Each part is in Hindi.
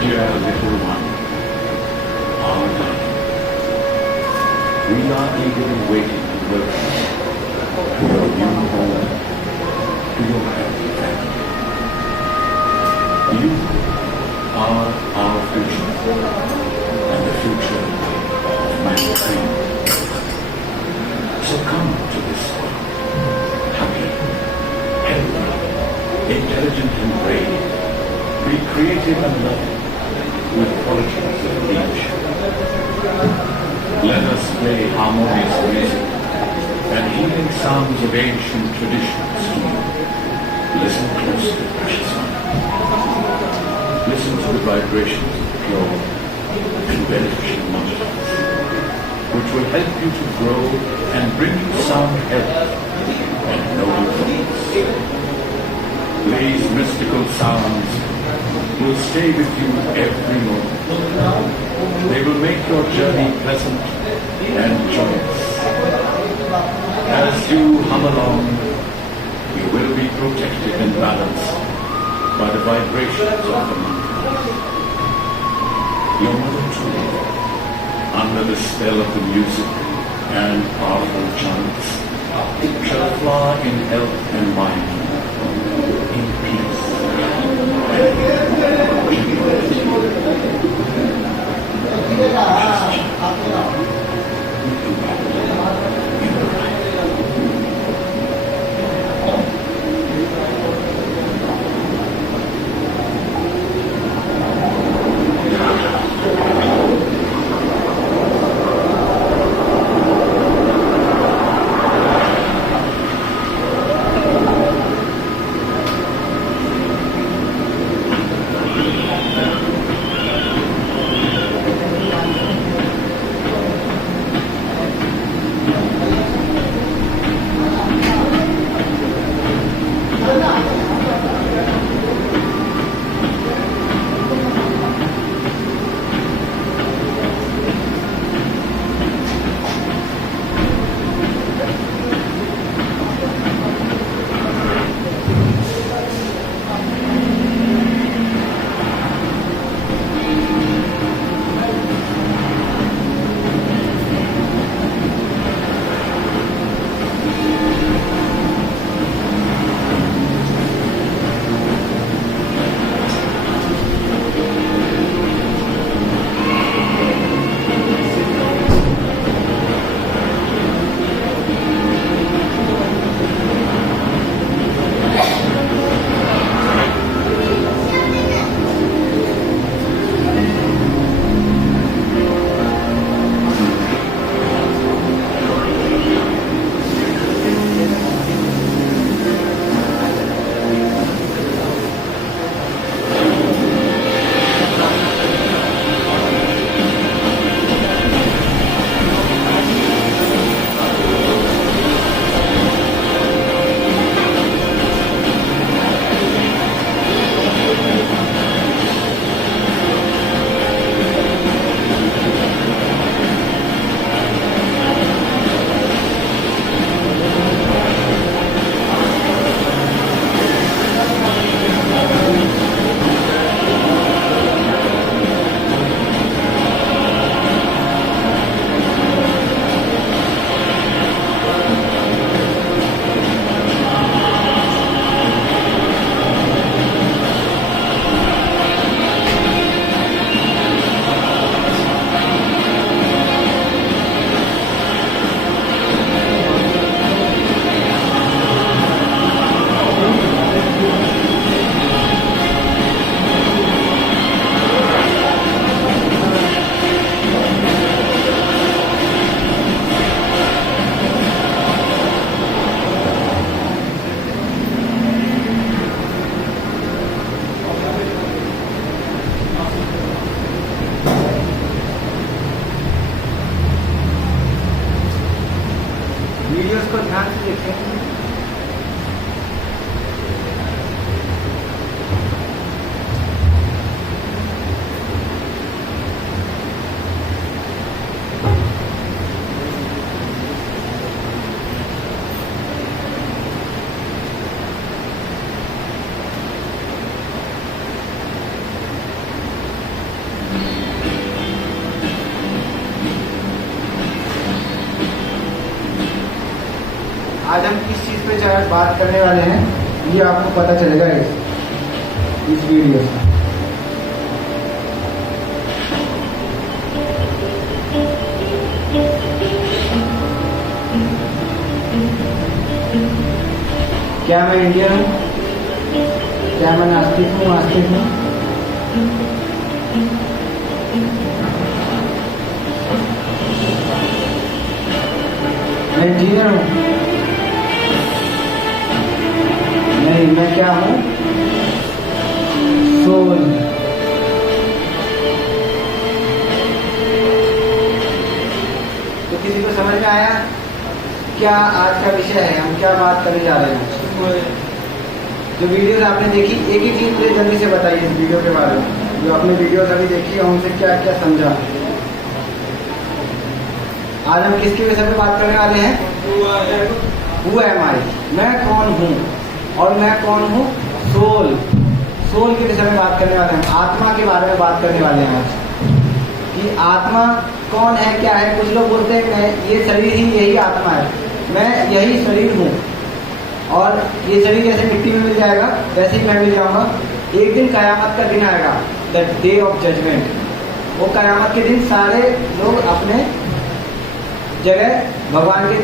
Dear little one, our darling, we are eagerly waiting and welcome to your new home, to your happy family. You are our future and the future of mankind. So come to this world, happy, healthy, intelligent and brave, be creative and loving, with qualities of leadership. Let us play harmonious music and healing sounds of ancient traditions to you. Listen closely, precious one. Listen to the vibrations of pure and beneficial molecules, which will help you to grow and bring you sound health and noble thoughts. These mystical sounds will stay with you every moment. They will make your journey pleasant and joyous. As you hum along, you will be protected and balanced by the vibrations of the mountains. Your mother too, under the spell of the music and powerful chants, shall fly in health and mind, in peace. आज हम किस चीज़ पे बात करने वाले हैं ये आपको पता चलेगा इस वीडियो से। क्या मैं इंडियन हूँ? क्या मैं नास्तिक हूँ? आस्तिक हूँ? मैं इंजीनियर हूँ? नहीं, मैं क्या हूँ? सोल। तो किसी को समझ में आया क्या आज का विषय है, हम क्या बात करने जा रहे हैं? जो वीडियोस आपने देखी, एक ही चीज मुझे जल्दी से बताइए इस वीडियो के बारे में, जो आपने वीडियोस अभी देखी है उनसे क्या क्या समझा। आज हम किसके विषय में बात करने वाले हैं? हु एम आई, मैं कौन हूँ, और मैं कौन हूँ? सोल। सोल के विषय में बात करने वाले हैं, आत्मा के बारे में बात करने वाले हैं आज कि आत्मा कौन है, क्या है। कुछ लोग बोलते हैं मैं ये शरीर ही यही आत्मा है, मैं यही शरीर हूँ, और ये शरीर जैसे मिट्टी में मिल जाएगा वैसे ही मैं मिल जाऊंगा। एक दिन कयामत का दिन आएगा, द डे ऑफ जजमेंट। वो कयामत के दिन सारे लोग अपने जगह भगवान के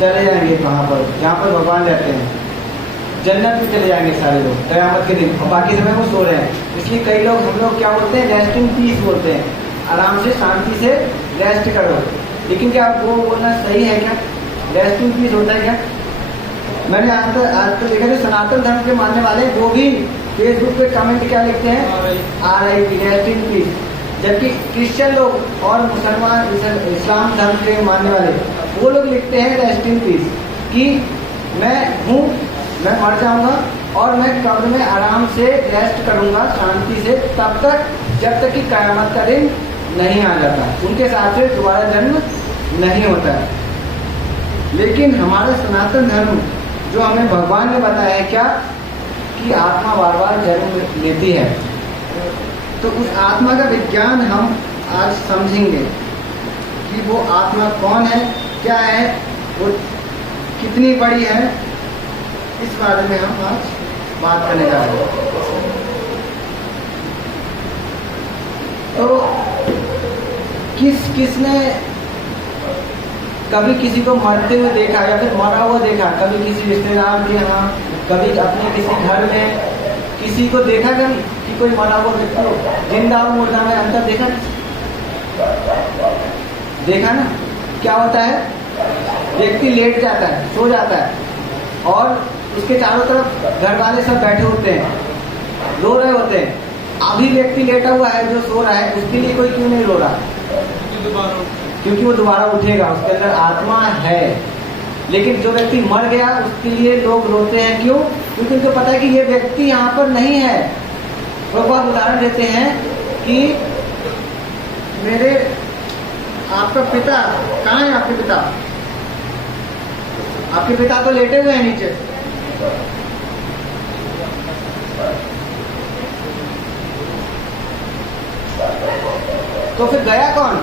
चले जाएंगे, वहाँ पर जहाँ पर भगवान रहते हैं, जन्नत में चले जाएंगे सारे लोग कयामत के दिन, और बाकी समय वो सो रहे हैं। इसलिए कई लोग, हम लोग क्या बोलते हैं? रेस्ट इन पीस बोलते हैं, आराम से शांति से रेस्ट करो। लेकिन क्या वो बोलना सही है क्या? रेस्ट इन पीस होता है क्या? मैंने आज तक देखा जो सनातन धर्म के मानने वाले वो भी फेसबुक पे कमेंट क्या लिखते हैं? RIP, rest in peace. जबकि क्रिश्चियन लोग और मुसलमान, इस्लाम धर्म के मानने वाले, वो लोग लिखते हैं रेस्ट इन पीस, कि मैं हूँ, मैं मर जाऊंगा और मैं कब्र में आराम से रेस्ट करूंगा शांति से, तब तक जब तक कि कयामत का दिन नहीं आ जाता, उनके साथ से दोबारा जन्म नहीं होता है। लेकिन हमारा सनातन धर्म जो हमें भगवान ने बताया है क्या, कि आत्मा बार बार जन्म लेती है। तो उस आत्मा का विज्ञान हम आज समझेंगे कि वो आत्मा कौन है, क्या है, वो कितनी बड़ी है। इस बारे में हम आज बात करने जा रहे हैं। तो किसने कभी किसी को मरते हुए देखा या फिर मरा हुआ देखा? कभी किसी रिश्तेदार के यहाँ, कभी अपने किसी घर में किसी को देखा कभी कि कोई मरा हुआ व्यक्ति हो? जिंदा और मुर्दा में अंतर देखा? देखा ना? क्या होता है? व्यक्ति लेट जाता है, सो जाता है, और उसके चारों तरफ घर वाले सब बैठे होते हैं, रो रहे होते हैं। अभी व्यक्ति लेटा हुआ है जो सो रहा है, उसके लिए कोई क्यों नहीं रो रहा? क्योंकि वो दोबारा उठेगा, उसके अंदर आत्मा है। लेकिन जो व्यक्ति मर गया उसके लिए लोग रोते हैं, क्यों? क्योंकि उनको पता है कि ये व्यक्ति यहाँ पर नहीं है। प्रभुपाद उदाहरण देते हैं कि मेरे आपका पिता कहाँ है? आपके पिता, आपके पिता तो लेटे हुए हैं नीचे। तो फिर गया कौन?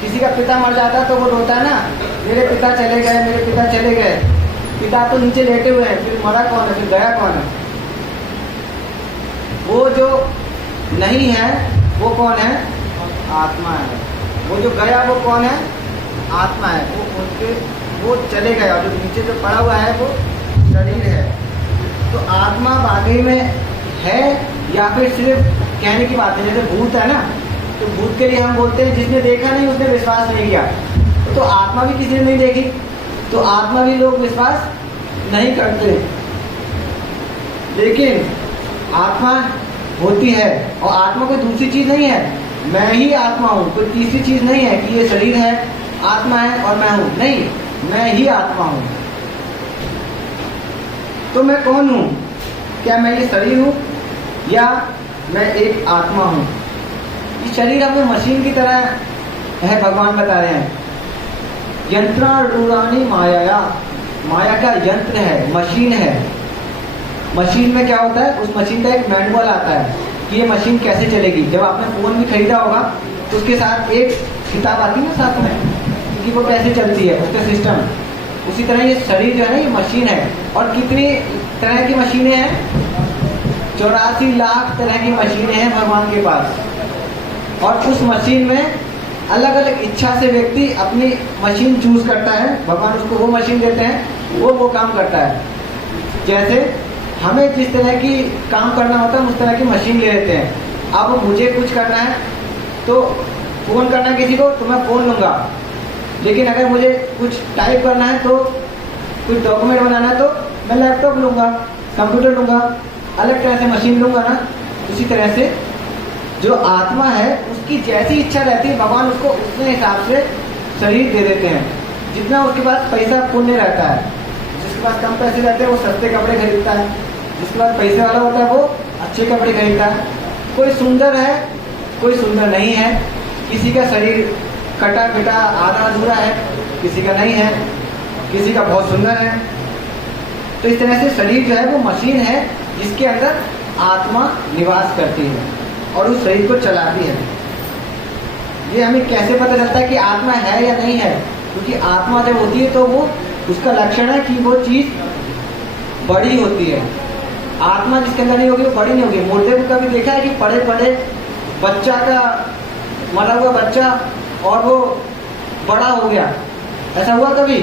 किसी का पिता मर जाता तो वो रोता है ना, मेरे पिता चले गए, मेरे पिता चले गए। पिता तो नीचे लेटे हुए हैं, फिर मरा कौन है? फिर गया कौन है? वो जो नहीं है वो कौन है? आत्मा है। वो जो गया वो कौन है? आत्मा है। वो चले गया, जो नीचे जो पड़ा हुआ है वो शरीर है। तो आत्मा वाकई में है या फिर सिर्फ कहने की बात है? जैसे भूत है ना, तो भूत के लिए हम बोलते हैं जिसने देखा नहीं उसने विश्वास नहीं किया। तो आत्मा भी किसी ने नहीं देखी, तो आत्मा भी लोग विश्वास नहीं करते। लेकिन आत्मा होती है, और आत्मा कोई दूसरी चीज नहीं है। मैं ही आत्मा हूँ, कोई तीसरी चीज नहीं है कि ये शरीर है, आत्मा है और मैं हूँ। नहीं, मैं ही आत्मा हूँ। तो मैं कौन हूँ? क्या मैं ये शरीर हूँ या मैं एक आत्मा हूँ? ये शरीर हमें मशीन की तरह है, भगवान बता रहे हैं। यंत्रारूढ़ानि माया, माया का यंत्र है, मशीन है। मशीन में क्या होता है? उस मशीन का एक मैनुअल आता है कि ये मशीन कैसे चलेगी। जब आपने फोन भी खरीदा होगा तो उसके साथ एक किताब आती है ना साथ में, कि वो कैसे चलती है, उसका सिस्टम। उसी तरह ये शरीर जो है ना, ये मशीन है। और कितनी तरह की मशीनें हैं? 84 लाख तरह की मशीनें हैं भगवान के पास। और उस मशीन में अलग अलग इच्छा से व्यक्ति अपनी मशीन चूज करता है। भगवान उसको वो मशीन देते हैं, वो काम करता है। जैसे हमें जिस तरह की काम करना होता है उस तरह की मशीन ले लेते हैं। अब मुझे कुछ करना है तो फोन करना किसी को, तो मैं फोन लूंगा। लेकिन अगर मुझे कुछ टाइप करना है, तो कुछ डॉक्यूमेंट बनाना है, तो मैं लैपटॉप लूंगा, कंप्यूटर लूंगा, अलग तरह से मशीन लूंगा ना। उसी तरह से जो आत्मा है उसकी जैसी इच्छा रहती है, भगवान उसको उतने हिसाब से शरीर दे देते हैं। जितना उसके पास पैसा पुण्य रहता है, जिसके पास कम पैसे रहते हैं वो सस्ते कपड़े खरीदता है, जिसके पास पैसे वाला होता है वो अच्छे कपड़े खरीदता है। कोई सुंदर है, कोई सुंदर नहीं है, किसी का शरीर कटा पिटा आधा अधूरा है, किसी का नहीं है, किसी का बहुत सुंदर है। तो इस तरह से शरीर जो है वो मशीन है जिसके अंदर आत्मा निवास करती है और उस शरीर को चलाती है। ये हमें कैसे पता चलता है कि आत्मा है या नहीं है? क्योंकि आत्मा जब होती है तो वो उसका लक्षण है कि वो चीज बड़ी होती है। आत्मा जिसके अंदर नहीं होगी वो बड़ी नहीं होगी। मुर्दे को कभी देखा है कि पड़े पड़े बच्चा का, मरा हुआ बच्चा, और वो बड़ा हो गया? ऐसा हुआ कभी?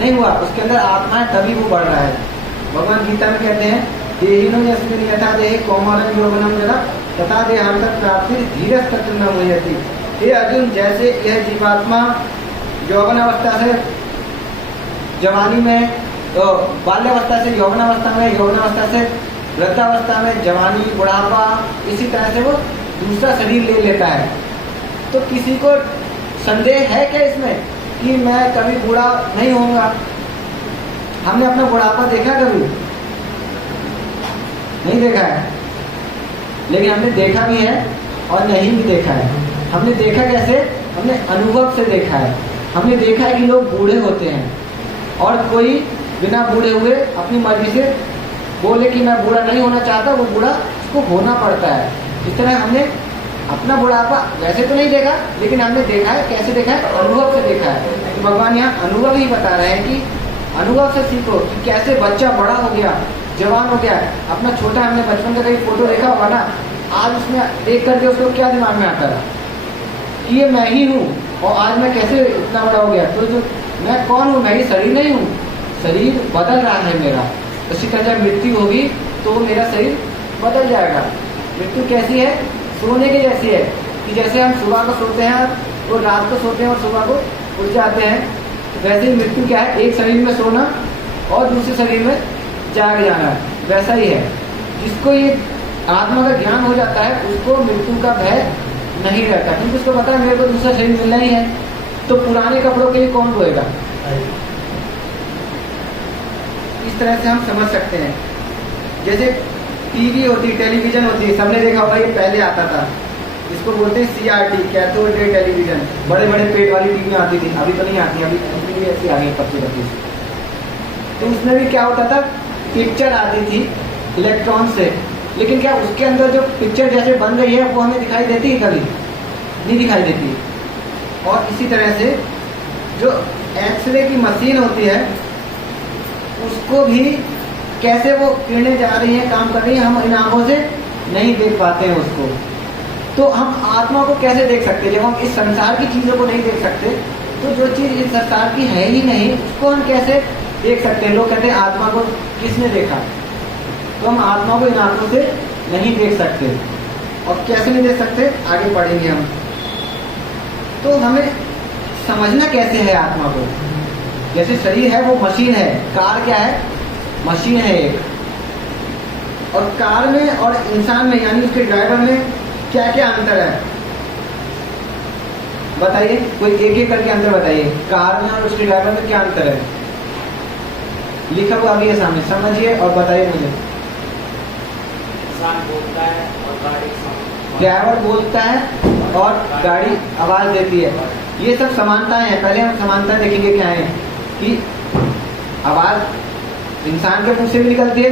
नहीं हुआ। उसके अंदर आत्मा है तभी वो बढ़ रहा है। भगवान गीता में कहते हैं, देहिनो यस्मिन् यथा देहे कौमारं यौवनं जरा तथा देहांतर प्राप्ति धीरज तत्र न मुह्यति। हे अर्जुन, जैसे यह जीवात्मा यौवन अवस्था से जवानी में, तो बाल्यावस्था से यौवनावस्था में, यौवनावस्था से वृद्धावस्था में, जवानी, बुढ़ापा, इसी तरह से वो दूसरा शरीर ले लेता है। तो किसी को संदेह है क्या इसमें कि मैं कभी बूढ़ा नहीं होऊंगा? हमने अपना बुढ़ापा देखा कभी? नहीं देखा है। लेकिन हमने देखा भी है और नहीं भी देखा है। हमने देखा कैसे? हमने अनुभव से देखा है। हमने देखा है कि लोग बूढ़े होते हैं और कोई बिना बूढ़े हुए अपनी मर्जी से बोले कि मैं बूढ़ा नहीं होना चाहता, वो बूढ़ा उसको होना पड़ता है। इस तरह हमने अपना बुढ़ापा वैसे तो नहीं देखा, लेकिन हमने देखा है। कैसे देखा है? अनुभव से देखा है। तो भगवान यहाँ अनुभव ही बता रहे हैं कि अनुभव से सीखो कि कैसे बच्चा बड़ा हो गया, जवान हो गया। अपना छोटा हमने बचपन का कहीं फोटो देखा होगा ना, आज उसमें देख करके उसको क्या दिमाग में आता है कि ये मैं ही हूँ, और आज मैं कैसे इतना बड़ा हो गया। तो जो मैं कौन हूँ? मैं ही शरीर नहीं हूँ, शरीर बदल रहा है मेरा। उसी तरह जब मृत्यु होगी तो मेरा शरीर बदल जाएगा। मृत्यु कैसी है? सोने की जैसी है कि जैसे हम सुबह को सोते हैं और रात को सोते हैं और सुबह को उठ जाते हैं, वैसे ही मृत्यु क्या है? एक शरीर में सोना और दूसरे शरीर में जाग जाना, वैसा ही है। जिसको ये आत्मा का ज्ञान हो जाता है उसको मृत्यु का भय नहीं रहता, क्योंकि उसको पता है मेरे को दूसरा शरीर मिलना ही है। तो पुराने कपड़ों के लिए कौन रोएगा? इस तरह से हम समझ सकते हैं। जैसे टीवी होती, टेलीविजन होती है, सबने देखा होगा, ये पहले आता था, जिसको बोलते हैं CRT, कैथोड रे टेलीविजन। बड़े बड़े पेट वाली टीवी आती थी, अभी तो नहीं आती, अभी भी ऐसी आ गई 25-25। तो उसमें भी क्या होता था? पिक्चर आती थी इलेक्ट्रॉन से, लेकिन क्या उसके अंदर जो पिक्चर जैसे बन रही है वो हमें दिखाई देती है? कभी नहीं दिखाई देती। और इसी तरह से जो एक्सरे की मशीन होती है उसको भी कैसे वो किरणें जा रही हैं, काम कर रही हैं, हम इन आंखों से नहीं देख पाते हैं उसको। तो हम आत्मा को कैसे देख सकते हैं? जब हम इस संसार की चीजों को नहीं देख सकते, तो जो चीज इस संसार की है ही नहीं उसको हम कैसे देख सकते हैं? लोग कहते हैं आत्मा को किसने देखा? तो हम आत्मा को इन आंखों से नहीं देख सकते। और कैसे नहीं देख सकते? आगे पढ़ेंगे हम। तो हमें समझना कैसे है आत्मा को? जैसे शरीर है वो मशीन है, कार क्या है? मशीन है एक। और कार में और इंसान में यानी उसके ड्राइवर में क्या क्या अंतर है बताइए? कोई एक एक करके अंतर बताइए। कार में और उसके ड्राइवर में क्या अंतर है? लिखा हुआ अभी है सामने, समझिए और बताइए मुझे। इंसान बोलता है और गाड़ी, ड्राइवर बोलता है और गाड़ी आवाज देती है। ये सब समानताएं हैं। पहले हम समानताएं देखेंगे क्या है कि आवाज इंसान के मुंह से भी निकलती है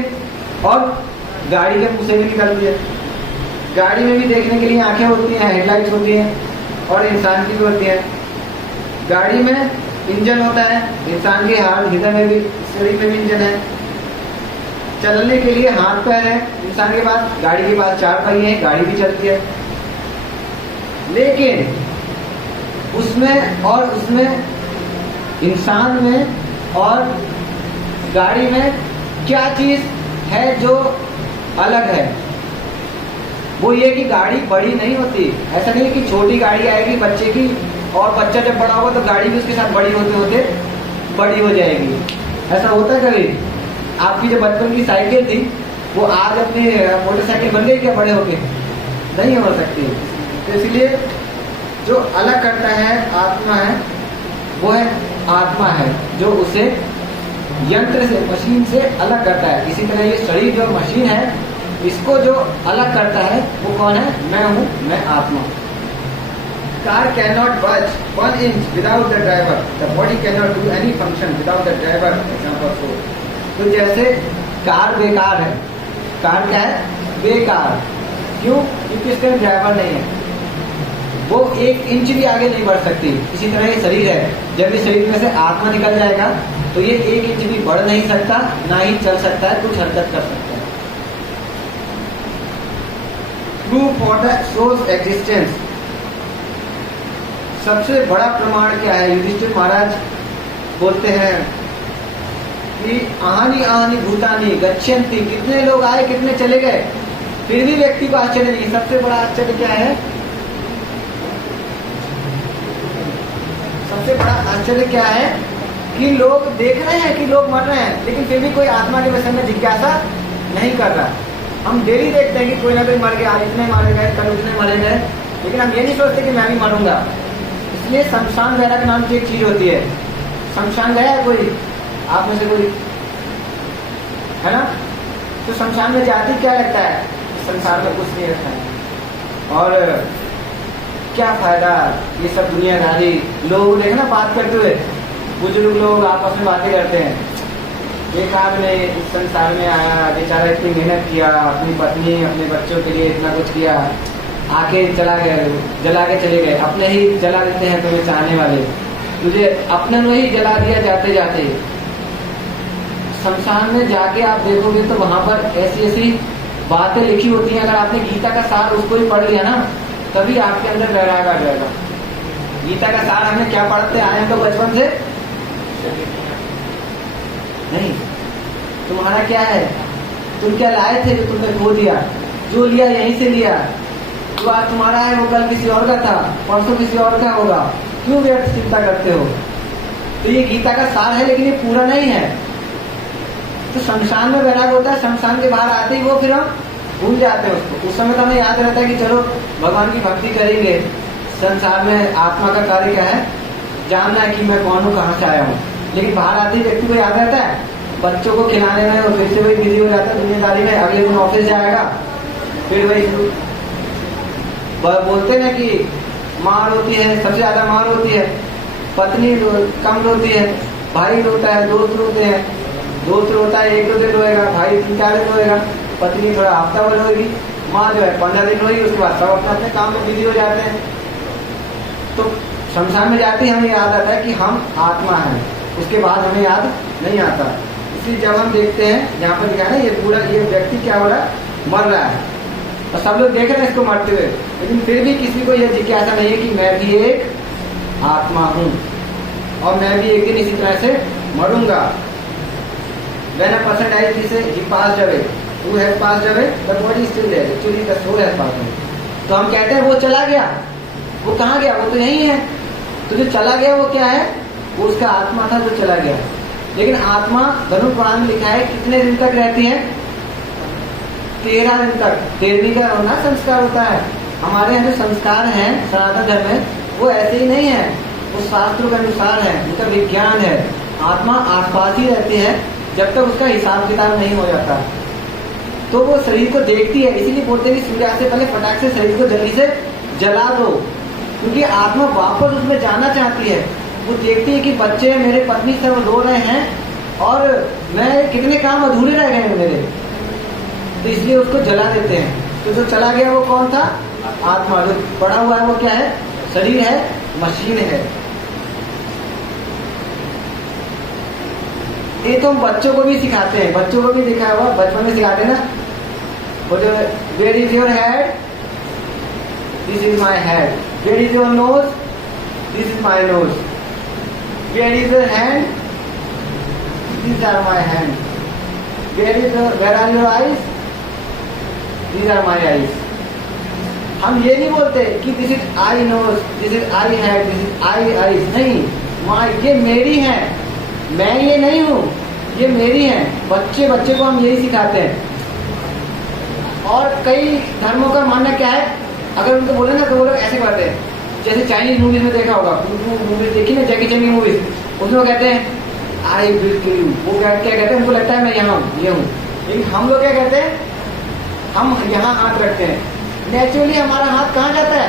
और गाड़ी के मुंह से भी निकलती है। गाड़ी में भी देखने के लिए आंखें होती हैं, हेडलाइट्स होती हैं, और इंसान की भी होती है। गाड़ी में इंजन होता है, इंसान के हार्ट हृदय में भी, शरीर में भी इंजन है। चलने के लिए हाथ पैर है इंसान के पास, गाड़ी के पास 4 पहिए हैं, गाड़ी भी चलती है। लेकिन उसमें इंसान में और गाड़ी में क्या चीज है जो अलग है? वो ये कि गाड़ी बड़ी नहीं होती। ऐसा नहीं कि छोटी गाड़ी आएगी बच्चे की और बच्चा जब बड़ा होगा तो गाड़ी भी उसके साथ बड़ी होते होते बड़ी हो जाएगी। ऐसा होता है कभी? आपकी जो बचपन की साइकिल थी वो आज अपनी मोटरसाइकिल बन गई क्या बड़े होके? नहीं हो सकती। तो इसलिए जो अलग करता है आत्मा है, वो है आत्मा है जो उसे यंत्र से, मशीन से अलग करता है। इसी तरह ये शरीर जो मशीन है, इसको जो अलग करता है वो कौन है? मैं हूं, मैं आत्मा। कार कैन नॉट बच 1 inch without the driver, the body can not do any function without the driver. Example. तो जैसे कार बेकार है, कार क्या है? बेकार। क्यों? क्योंकि इसका ड्राइवर नहीं है, वो 1 इंच भी आगे नहीं बढ़ सकती। इसी तरह ये शरीर है, जब इस शरीर में से आत्मा निकल जाएगा तो ये 1 इंच भी बढ़ नहीं सकता, ना ही चल सकता है, कुछ हरकत कर सकता है। Proof for the soul's existence, सबसे बड़ा प्रमाण क्या है? युधिष्ठिर महाराज बोलते हैं कि आहानी आहानी भूतानी गच्छन्ति, कितने लोग आए कितने चले गए, फिर भी व्यक्ति को आश्चर्य नहीं। सबसे बड़ा आश्चर्य क्या है? सबसे बड़ा आश्चर्य क्या है कि लोग देख रहे हैं कि लोग मर रहे हैं, लेकिन फिर भी कोई आत्मा के विषय में जिज्ञासा नहीं कर रहा। हम डेली देखते हैं कि कोई ना कोई मर गया, इतने मारे गए, कल उतने मारे गए, लेकिन हम ये नहीं सोचते कि मैं भी मरूंगा। इसलिए शमशान गहरा के नाम की एक चीज होती है। शमशान गया है कोई आप में से? कोई है ना? तो शमशान में जाती क्या लगता है? संसार में कुछ नहीं रहता है, और क्या फायदा ये सब दुनियादारी। लोग देखना बात करते हुए, बुजुर्ग लोग आपस में बातें करते हैं, एक आदमी इस संसार में आया, बेचारा इतनी मेहनत किया, अपनी पत्नी अपने बच्चों के लिए इतना कुछ किया, आके चला गया, जला के चले गए। अपने ही जला देते हैं तुम्हें चाहने वाले, तुझे अपने में ही जला दिया जाते जाते। शमशान में जाके आप देखोगे तो वहां पर ऐसी ऐसी बातें लिखी होती हैं। अगर आपने गीता का सार उसको ही पढ़ लिया ना, तभी आपके अंदर वैराग आ जाएगा। गीता का सार हमने क्या पढ़ते आए हैं तो बचपन से नहीं। तुम्हारा क्या है? तुम क्या लाए थे जो तुमने खो दिया? जो लिया यहीं से लिया। जो आज तुम्हारा है वो कल किसी और का था, परसों किसी और का होगा। क्यों व्यर्थ चिंता करते हो? तो ये गीता का सार है, लेकिन ये पूरा नहीं है। तो शमशान में वैराग होता है, शमशान के बाहर आते ही वो फिर हम भूल जाते हैं उसको। उस समय तो हमें याद रहता है कि चलो भगवान की भक्ति करेंगे। संसार में आत्मा का कार्य क्या है? जानना है कि मैं कौन हूँ, कहाँ से आया हूँ। लेकिन बाहर आते ही व्यक्ति को याद रहता है बच्चों को खिलाने में, और फिर से वही बिजी हो जाता है दुनियादारी में। अगले दिन ऑफिस जाएगा, फिर वही बोलते ना कि माँ रोती है, सबसे ज्यादा माँ रोती है, पत्नी कम रोती है, भाई रोता है, दोस्त रोते हैं। दोस्त रोता है 1-2 दिन रोएगा, भाई 3-4 दिन रोएगा, पत्नी थोड़ा हफ्ता भर रोएगी, माँ जो है 15 दिन रोएगी। उसके बाद सब अपने अपने काम में बिजी हो जाते हैं। तो शमशान में जाते ही हमें याद आता है कि हम आत्मा हैं, उसके बाद हमें याद नहीं आता। इसलिए जब हम देखते हैं यहाँ पर लिखा है ना, ये पूरा ये व्यक्ति क्या हो रहा है? मर रहा है, और सब लोग देख रहे हैं इसको मरते हुए, लेकिन फिर भी किसी को यह जिज्ञासा नहीं है कि मैं भी एक आत्मा हूँ और मैं भी एक दिन इसी तरह से मरूंगा। When a person dies, he passed away. Who has passed away? The body is still there. Actually, the soul has passed away. तो हम कहते हैं वो चला गया। वो कहाँ गया? वो तो यही है। तो जो चला गया वो क्या है? वो उसका आत्मा था जो चला गया। लेकिन आत्मा धनु पुराण में लिखा है कितने दिन तक रहती है? 13 दिन तक। 13वीं का होना संस्कार होता है। हमारे यहाँ जो संस्कार हैं सनातन धर्म में, वो ऐसे ही नहीं है, वो शास्त्रों के अनुसार है, उनका विज्ञान है। आत्मा आसपास ही रहती है जब तक उसका हिसाब किताब नहीं हो जाता। तो वो शरीर को देखती है, इसीलिए बोलते हैं कि सूर्यास्त से पहले फटाक से शरीर को जल्दी से जला दो, क्योंकि आत्मा वापस उसमें जाना चाहती है। वो देखती है कि बच्चे, मेरे पत्नी सब रो रहे हैं और मैं कितने काम अधूरे रह गए हैं मेरे, तो इसलिए उसको जला देते हैं। तो जो चला गया वो कौन था? आत्मा। जो पड़ा हुआ है वो क्या है? शरीर है, मशीन है। ये तो हम बच्चों को भी सिखाते हैं, बच्चों को भी दिखा हुआ बचपन में सिखाते हैं ना, वो जो where is your head, this is my head, where is your nose, this is my nose, where is your hand, these are my hand, where are your eyes, these are my eyes. हम ये नहीं बोलते कि this is I nose, this is I head, this is I eyes, नहीं, माँ ये मेरी है, मैं ये नहीं हूँ, ये मेरी है। बच्चे को हम यही सिखाते हैं। और कई धर्मों का मानना क्या है, अगर उनको बोले ना तो वो लोग ऐसे करते हैं, जैसे चाइनीज मूवीज में देखा होगा, मूवीज देखी ना, जैकी चैन की मूवीज, उसमें वो कहते हैं आई विल किल यू, वो क्या कहते हैं, उनको लगता है मैं यहाँ हूँ, ये हूँ। लेकिन हम लोग क्या कहते हैं, हम यहाँ हाथ रखते हैं, नेचुरली हमारा हाथ कहाँ जाता है,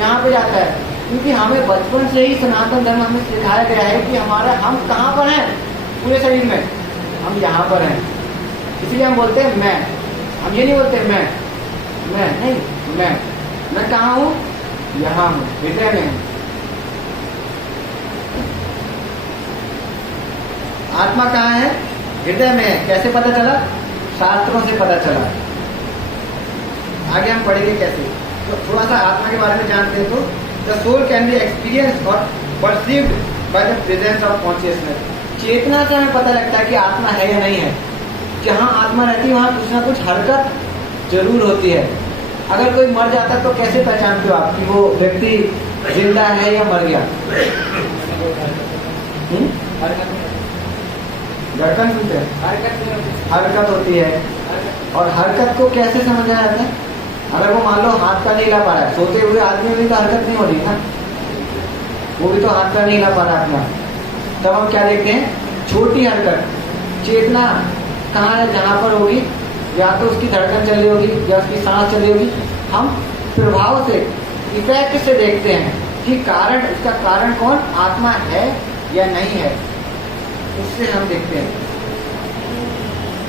यहाँ पे जाता है, क्योंकि हमें बचपन से ही सनातन धर्म हमें सिखाया गया है कि हमारा हम कहाँ पर हैं पूरे शरीर में, हम यहाँ पर हैं। इसलिए हम बोलते हैं मैं, हम ये नहीं बोलते मैं नहीं, मैं कहाँ हूँ, यहाँ हूँ, हृदय में हूँ। आत्मा कहाँ है, हृदय में है। कैसे पता चला, शास्त्रों से पता चला। आगे हम पढ़ेंगे कैसे, तो थोड़ा सा आत्मा के बारे में जानते हैं। तो the soul can be experience और perceived by the presence of consciousness. चेतना से हमें पता लगता है कि आत्मा है या नहीं है। जहाँ आत्मा रहती है वहाँ कुछ ना कुछ हरकत जरूर होती है। अगर कोई मर जाता है तो कैसे पहचानते हो आप कि वो व्यक्ति जिंदा है या मर गया? धड़कन सुनते हैं, हरकत होती है। और हरकत को कैसे समझा जाता है? अगर वो मान लो हाथ का नहीं हिला पा रहा है, सोते हुए आदमी में तो हरकत नहीं हो रही ना, वो भी तो हाथ का नहीं हिला पा रहा है अपना, तब हम क्या देखते हैं, छोटी हरकत। चेतना कहाँ है, जहाँ पर होगी या तो उसकी धड़कन चल रही होगी या उसकी सांस चल रही होगी। हम प्रभाव से, इफेक्ट से देखते हैं कि कारण, इसका कारण कौन, आत्मा है या नहीं है, उससे हम देखते हैं।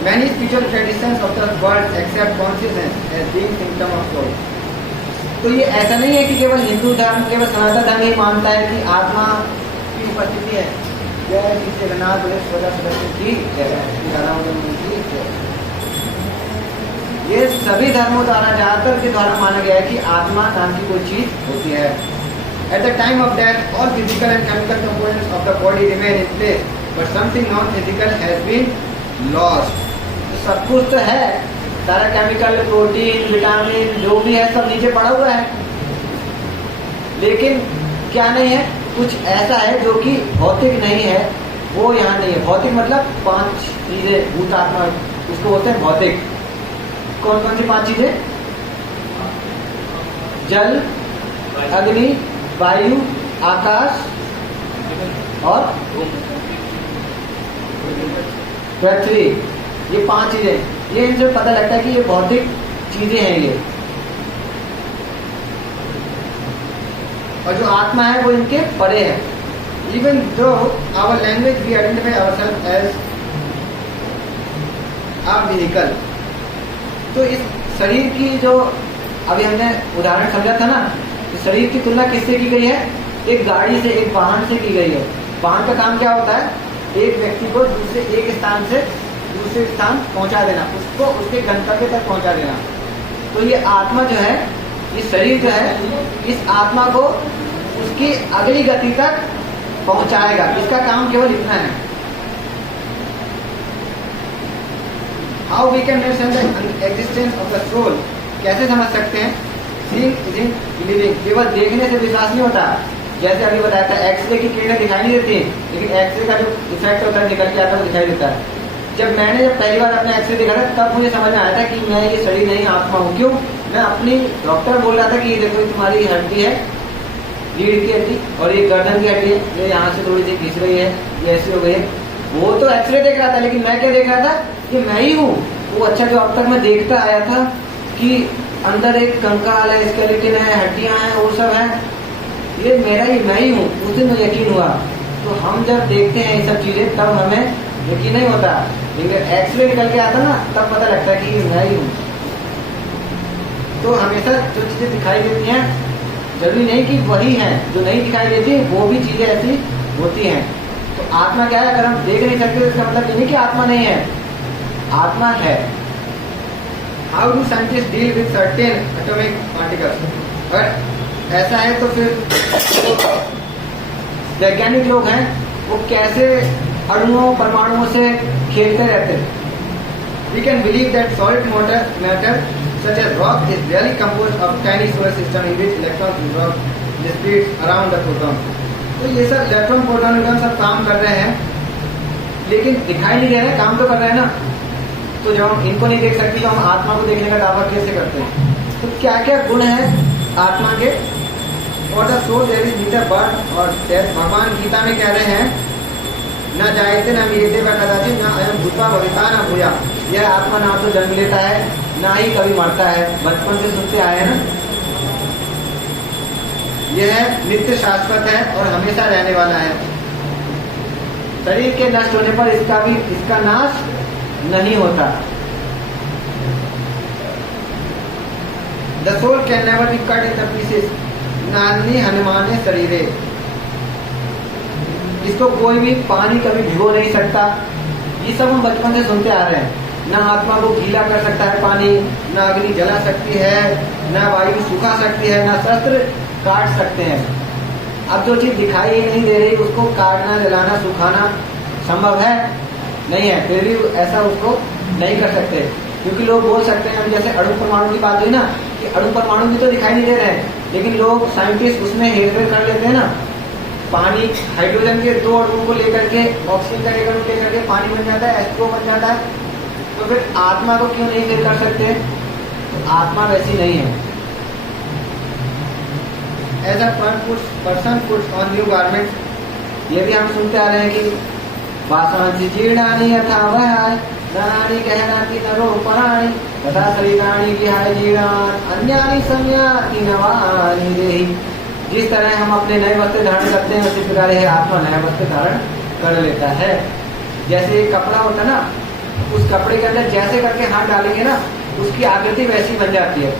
Many spiritual traditions of the world accept consciousness as being symptom of soul. तो ये ऐसा नहीं है कि केवल हिंदू धर्म, केवल सनातन धर्म ही मानता है कि आत्मा की उपस्थिति है। जय श्री जगन्नाथ बड़े सदस्य की जय। ये सभी धर्मों द्वारा, ज्यादातर के द्वारा माना गया है कि आत्मा नाम की कोई चीज होती है। At the time of death, all physical and chemical components of the body remain in place, but something non-physical has been lost. सब कुछ तो है, सारा केमिकल, प्रोटीन, विटामिन जो भी है सब नीचे पड़ा हुआ है, लेकिन क्या नहीं है, कुछ ऐसा है जो कि भौतिक नहीं है, वो यहाँ नहीं है। भौतिक मतलब 5 चीजें, भूत आत्मा उसको बोलते हैं भौतिक। कौन कौन सी 5 चीजें? जल, अग्नि, वायु, आकाश और पृथ्वी। ये 5 चीजें, ये इनसे पता लगता है कि ये भौतिक चीजें हैं ये। और जो आत्मा है वो इनके परे है। Even though our language we identify ourselves as a vehicle. तो इस शरीर की जो अभी हमने उदाहरण समझा था ना, इस शरीर की तुलना किससे की गई है? एक गाड़ी से, एक वाहन से की गई है। वाहन का काम क्या होता है? एक व्यक्ति को दूसरे एक स्थान से दूसरे स्थान पहुंचा देना, उसको उसके गंतव्य तक पहुंचा देना। तो ये आत्मा जो है, ये शरीर जो है, इस आत्मा को उसकी अगली गति तक पहुंचाएगा। इसका काम केवल इतना है। How we can understand the existence of the soul? कैसे समझ सकते हैं? Seeing is in believing. केवल देखने से विश्वास नहीं होता। जैसे अभी बताया था, एक्सरे की किरणें दिखाई नहीं देती, लेकिन एक्सरे का जो इफेक्ट होता है, निकल के आता है, वो दिखाई देता है। जब पहली बार अपने एक्सरे देखा था, तब मुझे समझ में आया था कि मैं ये शरीर नहीं, आत्मा हूँ। क्यों? मैं अपनी डॉक्टर बोल रहा था कि ये देखो तुम्हारी हड्डी है, रीढ़ की हड्डी, और ये गर्दन की हड्डी है, ये यहाँ से थोड़ी सी खींच रही है, ये ऐसी हो गई है। वो तो एक्सरे देख रहा था, लेकिन मैं क्या देख रहा था? कि मैं ही हूँ वो। अच्छा, जो अब तक मैं देखता आया था कि अंदर एक कंकाल है, स्केलेटन है, हड्डियाँ हैं, वो सब है, ये मेरा ही, मैं ही हूँ। उस दिन मुझे यकीन हुआ। तो हम जब देखते हैं ये सब चीजें, तब हमें यकीन नहीं होता, लेकिन एक्सरे निकल के आता ना, तब पता लगता है कि मैं ही हूँ। तो हमेशा जो चीजें दिखाई देती हैं, जरूरी नहीं कि वही है। जो नहीं दिखाई देती वो भी चीजें ऐसी होती हैं। तो आत्मा क्या है? अगर हम देख नहीं सकते तो इसका मतलब ये नहीं कि आत्मा नहीं है, आत्मा है। How do scientist deal with certain atomic particles? अगर ऐसा है तो फिर वैज्ञानिक लोग हैं वो कैसे अणुओं परमाणुओं से खेलते रहते हैं? We can believe that solid matter such as rock is really composed of tiny solar system in which electrons revolve the speeds around the proton. तो ये सब इलेक्ट्रॉन प्रोटॉन न्यूट्रॉन सब काम कर रहे हैं लेकिन दिखाई नहीं दे रहे, काम तो कर रहे हैं ना। तो जब हम इनको नहीं देख सकते तो हम आत्मा को देखने का दावा कैसे करते हैं? तो क्या क्या गुण है आत्मा के? और the soul there is neither birth और डेथ। भगवान गीता में कह रहे हैं न जायते न मृत्यु व कदाचित न अयं भूत्वा भविता न भूया। यह आत्मा ना तो जन्म लेता है ना ही कभी मरता है, बचपन से सुनते आए हैं ना। यह नित्य शाश्वत है और हमेशा रहने वाला है। शरीर के नष्ट होने पर इसका नाश नहीं होता। The soul can never be cut in the pieces नानी हनुमान शरीरे। इसको कोई भी पानी कभी भिगो नहीं सकता। ये सब हम बचपन से सुनते आ रहे हैं। ना आत्मा को गीला कर सकता है पानी, ना अग्नि जला सकती है, ना वायु सुखा सकती है, ना शस्त्र काट सकते हैं। अब जो चीज दिखाई ही नहीं दे रही उसको काटना, जलाना, सुखाना संभव है? नहीं है। फिर भी ऐसा उसको नहीं कर सकते क्योंकि लोग बोल सकते हैं, जैसे अणु परमाणु की बात हुई ना कि अणु परमाणु भी तो दिखाई नहीं दे रहे हैं लेकिन लोग साइंटिस्ट उसमें हेरफेर कर लेते हैं ना। पानी हाइड्रोजन के 2 अणुओं को लेकर के ऑक्सीजन का 1 अणु लेकर के पानी बन जाता है, H2O बन जाता है। तो फिर आत्मा को क्यों नहीं फेल कर सकते? आत्मा वैसी नहीं है। As a person puts on new garments, ये भी हम सुनते आ रहे हैं कि वासांसि जीर्णानि यथा वहाय दानानि गहनाति नरोपराणि तथा शरीराणि विहाय जीर्णान् अन्यानि संयाति नवानि देहि। जिस तरह हम अपने नए वस्त्र धारण करते हैं उसी प्रकार यह आत्मा नया वस्त्र धारण कर लेता है। जैसे एक कपड़ा होता है ना, उस कपड़े के अंदर जैसे करके हाथ डालेंगे ना उसकी आकृति वैसी बन जाती है।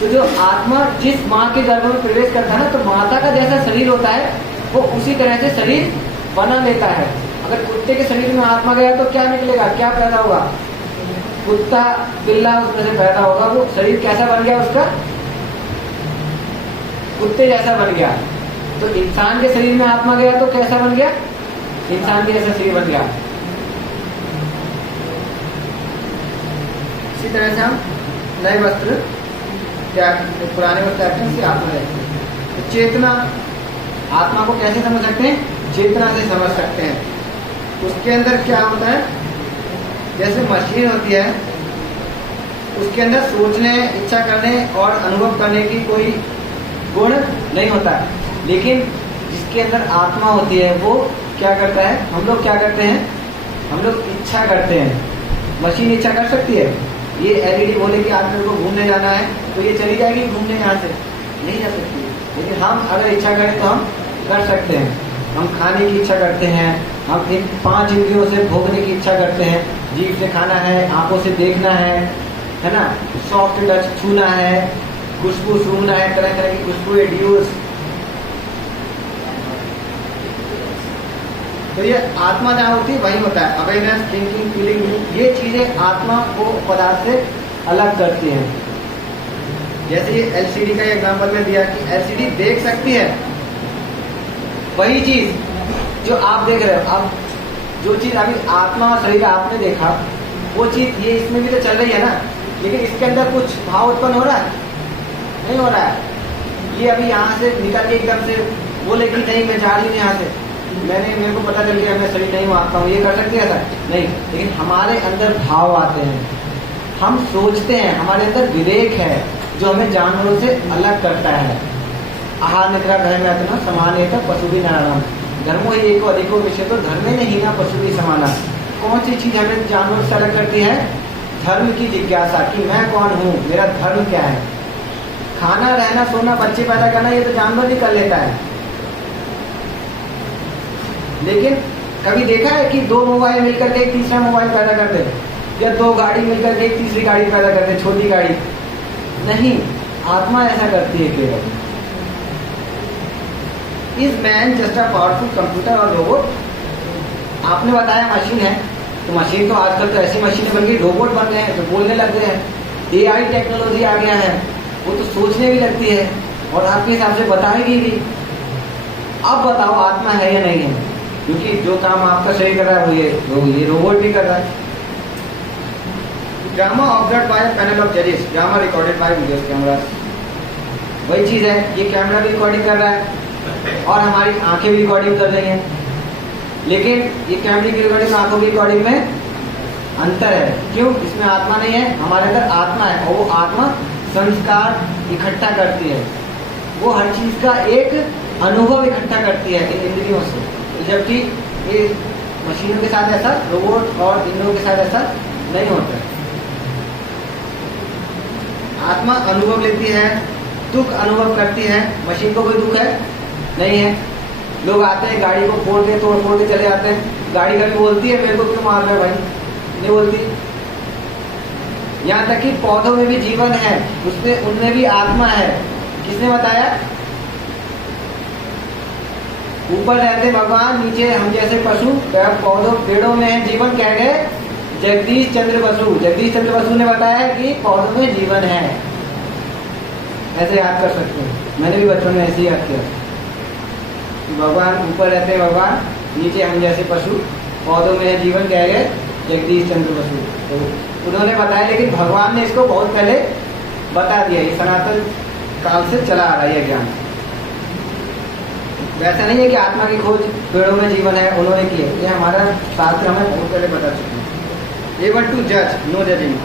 तो जो आत्मा जिस माँ के गर्भ में प्रवेश करता है ना तो माता का जैसा शरीर होता है वो उसी तरह से शरीर बना लेता है। अगर कुत्ते के शरीर में आत्मा गया तो क्या निकलेगा, क्या पैदा होगा? कुत्ता बिल्ला उसमें से पैदा होगा। वो शरीर कैसा बन गया उसका? कुत्ते जैसा बन गया। तो इंसान के शरीर में आत्मा गया तो कैसा बन गया? इंसान के जैसा शरीर बन गया। इसी तरह से हम नए वस्त्र त्याग, पुराने वस्त्र त्याग से आत्मा रहते हैं। तो चेतना, आत्मा को कैसे समझ सकते हैं? चेतना से समझ सकते हैं। उसके अंदर क्या होता है? जैसे मशीन होती है उसके अंदर सोचने, इच्छा करने और अनुभव करने की कोई गुण नहीं होता है। लेकिन जिसके अंदर आत्मा होती है वो क्या करता है? हम लोग क्या करते हैं? हम लोग इच्छा करते हैं। मशीन इच्छा कर सकती है? ये एलईडी बोले कि आज मेरे को घूमने जाना है तो ये चली जाएगी घूमने, यहाँ से नहीं जा सकती। लेकिन हम अगर इच्छा करें तो हम कर सकते हैं। हम खाने की इच्छा करते हैं, हम इन 5 इंद्रियों से भोगने की इच्छा करते हैं। जीभ से खाना है, आंखों से देखना है ना, सॉफ्ट टच छूना है, खुशबू सूंघना है, तरह तरह की खुशबू, ड्यूस। तो ये आत्मा जहाँ होती है वही होता है। अवेयरनेस, थिंकिंग, फीलिंग, ये चीजें आत्मा को पदार्थ से अलग करती हैं। जैसे ये एलसीडी का एग्जांपल में दिया कि एलसीडी देख सकती है वही चीज जो आप देख रहे हो। अब जो चीज अभी आत्मा और शरीर आपने देखा वो चीज ये इसमें भी तो चल रही है ना, लेकिन इसके अंदर कुछ भाव उत्पन्न हो रहा है? नहीं हो रहा है। ये अभी यहाँ से निकल के एकदम से बोले कि नहीं मैं जा रही हूँ यहाँ से, मेरे को पता चल गया मैं शरीर नहीं मानता हूँ, ये कर सकती है ऐसा? नहीं। लेकिन हमारे अंदर भाव आते हैं, हम सोचते हैं, हमारे अंदर विवेक है जो हमें जानवरों से अलग करता है। आहार निद्रा ग्रह में अतना समान है पशु भी नारायण धर्मो ही एको अधिको विषय तो धर्मे नहीं ना पशु भी समाना। कौन सी चीज हमें जानवर से अलग करती है? धर्म की जिज्ञासा कि मैं कौन हूँ, मेरा धर्म क्या है। खाना, रहना, सोना, बच्चे पैदा करना ये तो जानवर भी कर लेता है। लेकिन कभी देखा है कि 2 मोबाइल मिलकर के एक तीसरा मोबाइल पैदा करते हैं, या 2 गाड़ी मिलकर के एक तीसरी गाड़ी पैदा करते हैं, छोटी गाड़ी? नहीं, आत्मा ऐसा करती है केवल। Is man just a powerful computer और रोबोट? आपने बताया मशीन है, तो मशीन तो आजकल तो ऐसी मशीनें बन गई, रोबोट बन गए हैं, तो बोलने लग गए हैं, AI टेक्नोलॉजी आ गया है, वो तो सोचने भी लगती है और आपके हिसाब से बताएगी भी। अब बताओ आत्मा है या नहीं है, क्योंकि जो काम आपका शरीर कर रहा है वो ये रोबोट भी कर रहा है। Drama observe by panel of जजेस, drama recorded by video camera, वही चीज है, ये कैमरा भी रिकॉर्डिंग कर रहा है और हमारी आंखें भी रिकॉर्डिंग कर रही हैं, लेकिन ये कैमरे की रिकॉर्डिंग आंखों की रिकॉर्डिंग में अंतर है। क्यों? इसमें आत्मा नहीं है, हमारे अंदर आत्मा है और वो आत्मा संस्कार इकट्ठा करती है, वो हर चीज का एक अनुभव इकट्ठा करती है इन इंद्रियों से, जबकि ये मशीनों के साथ ऐसा, रोबोट और इंद्रियों के साथ ऐसा नहीं होता है। आत्मा अनुभव लेती है, दुख अनुभव करती है, मशीन को कोई दुख है नहीं है। लोग आते हैं गाड़ी को फोड़ के तोड़ फोड़ के चले जाते हैं, गाड़ी कभी बोलती है मेरे को क्यों मार रहे हो भाई? नहीं बोलती। यहाँ तक कि पौधों में भी जीवन है, उसमें उनमें भी आत्मा है। किसने बताया? ऊपर रहते भगवान, नीचे हम जैसे पशु, पौधों पेड़ों में है जीवन, कह गए जगदीश चंद्र बसु। जगदीश चंद्र बसु ने बताया कि पौधों में जीवन है। ऐसे याद कर सकते हैं, मैंने भी बचपन में ऐसे ही याद किया। भगवान ऊपर रहते हैं भगवान, नीचे हम जैसे पशु, पौधों में है जीवन, कह गए जगदीश चंद्र बसु। तो उन्होंने बताया, लेकिन भगवान ने इसको बहुत पहले बता दिया। ये सनातन काल से चला आ रहा है ज्ञान। वैसा नहीं है कि आत्मा की खोज पेड़ों में जीवन है उन्होंने की है, ये हमारा शास्त्र हमें बहुत पहले बता चुके हैं। एबल टू जज, no judging,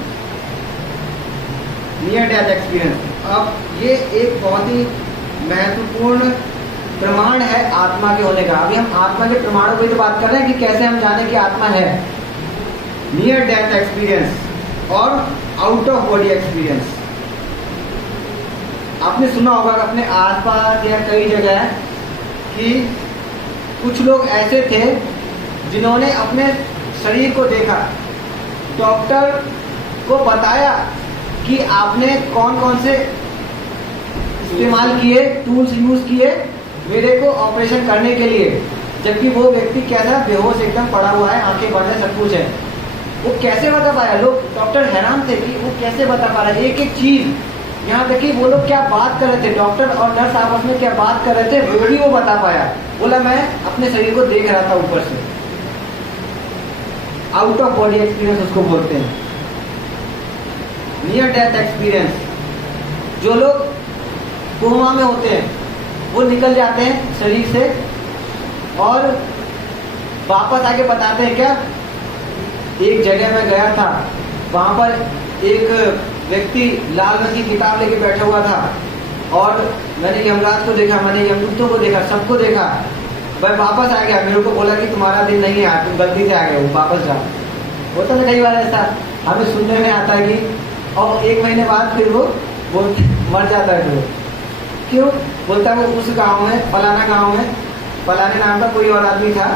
near death experience. अब ये एक बहुत ही महत्वपूर्ण प्रमाण है आत्मा के होने का। अभी हम आत्मा के प्रमाणों की तो बात कर रहे हैं कि कैसे हम जाने कि आत्मा है। नियर डेथ एक्सपीरियंस और आउट ऑफ बॉडी एक्सपीरियंस। आपने सुना होगा अपने आसपास या कई जगह कि कुछ लोग ऐसे थे जिन्होंने अपने शरीर को देखा, डॉक्टर को बताया कि आपने कौन कौन से इस्तेमाल किए, टूल्स यूज किए मेरे को ऑपरेशन करने के लिए, जबकि वो व्यक्ति कैसा बेहोश एकदम पड़ा हुआ है, आंखें बंद है, सब कुछ है। वो कैसे बता पाया? लोग डॉक्टर हैरान थे कि वो कैसे बता पा रहा है एक एक चीज। यहाँ तक कि वो लोग क्या बात कर रहे थे, डॉक्टर और नर्स आपस में क्या बात कर रहे थे, वो भी वो बता पाया। बोला मैं अपने शरीर को देख रहा था ऊपर से। आउट ऑफ बॉडी एक्सपीरियंस उसको बोलते हैं। नियर डेथ एक्सपीरियंस, जो लोग कोमा में होते हैं वो निकल जाते हैं शरीर से और वापस आके बताते हैं क्या, एक जगह में गया था, वहां पर एक व्यक्ति लाल रंग की किताब लेके बैठा हुआ था और मैंने यमराज को देखा, मैंने यमदूतों को देखा, सबको देखा। मैं वापस आ गया, मेरे को बोला कि तुम्हारा दिन नहीं है, तुम गलती से आ गए हो, वापस जाओ। होता ना कई बार ऐसा, हमें सुनने में आता है कि, और एक महीने बाद फिर वो मर जाता है। फिर क्यों बोलता है? वो उस गांव में, फलाना गांव में, फलाने नाम का कोई और आदमी था,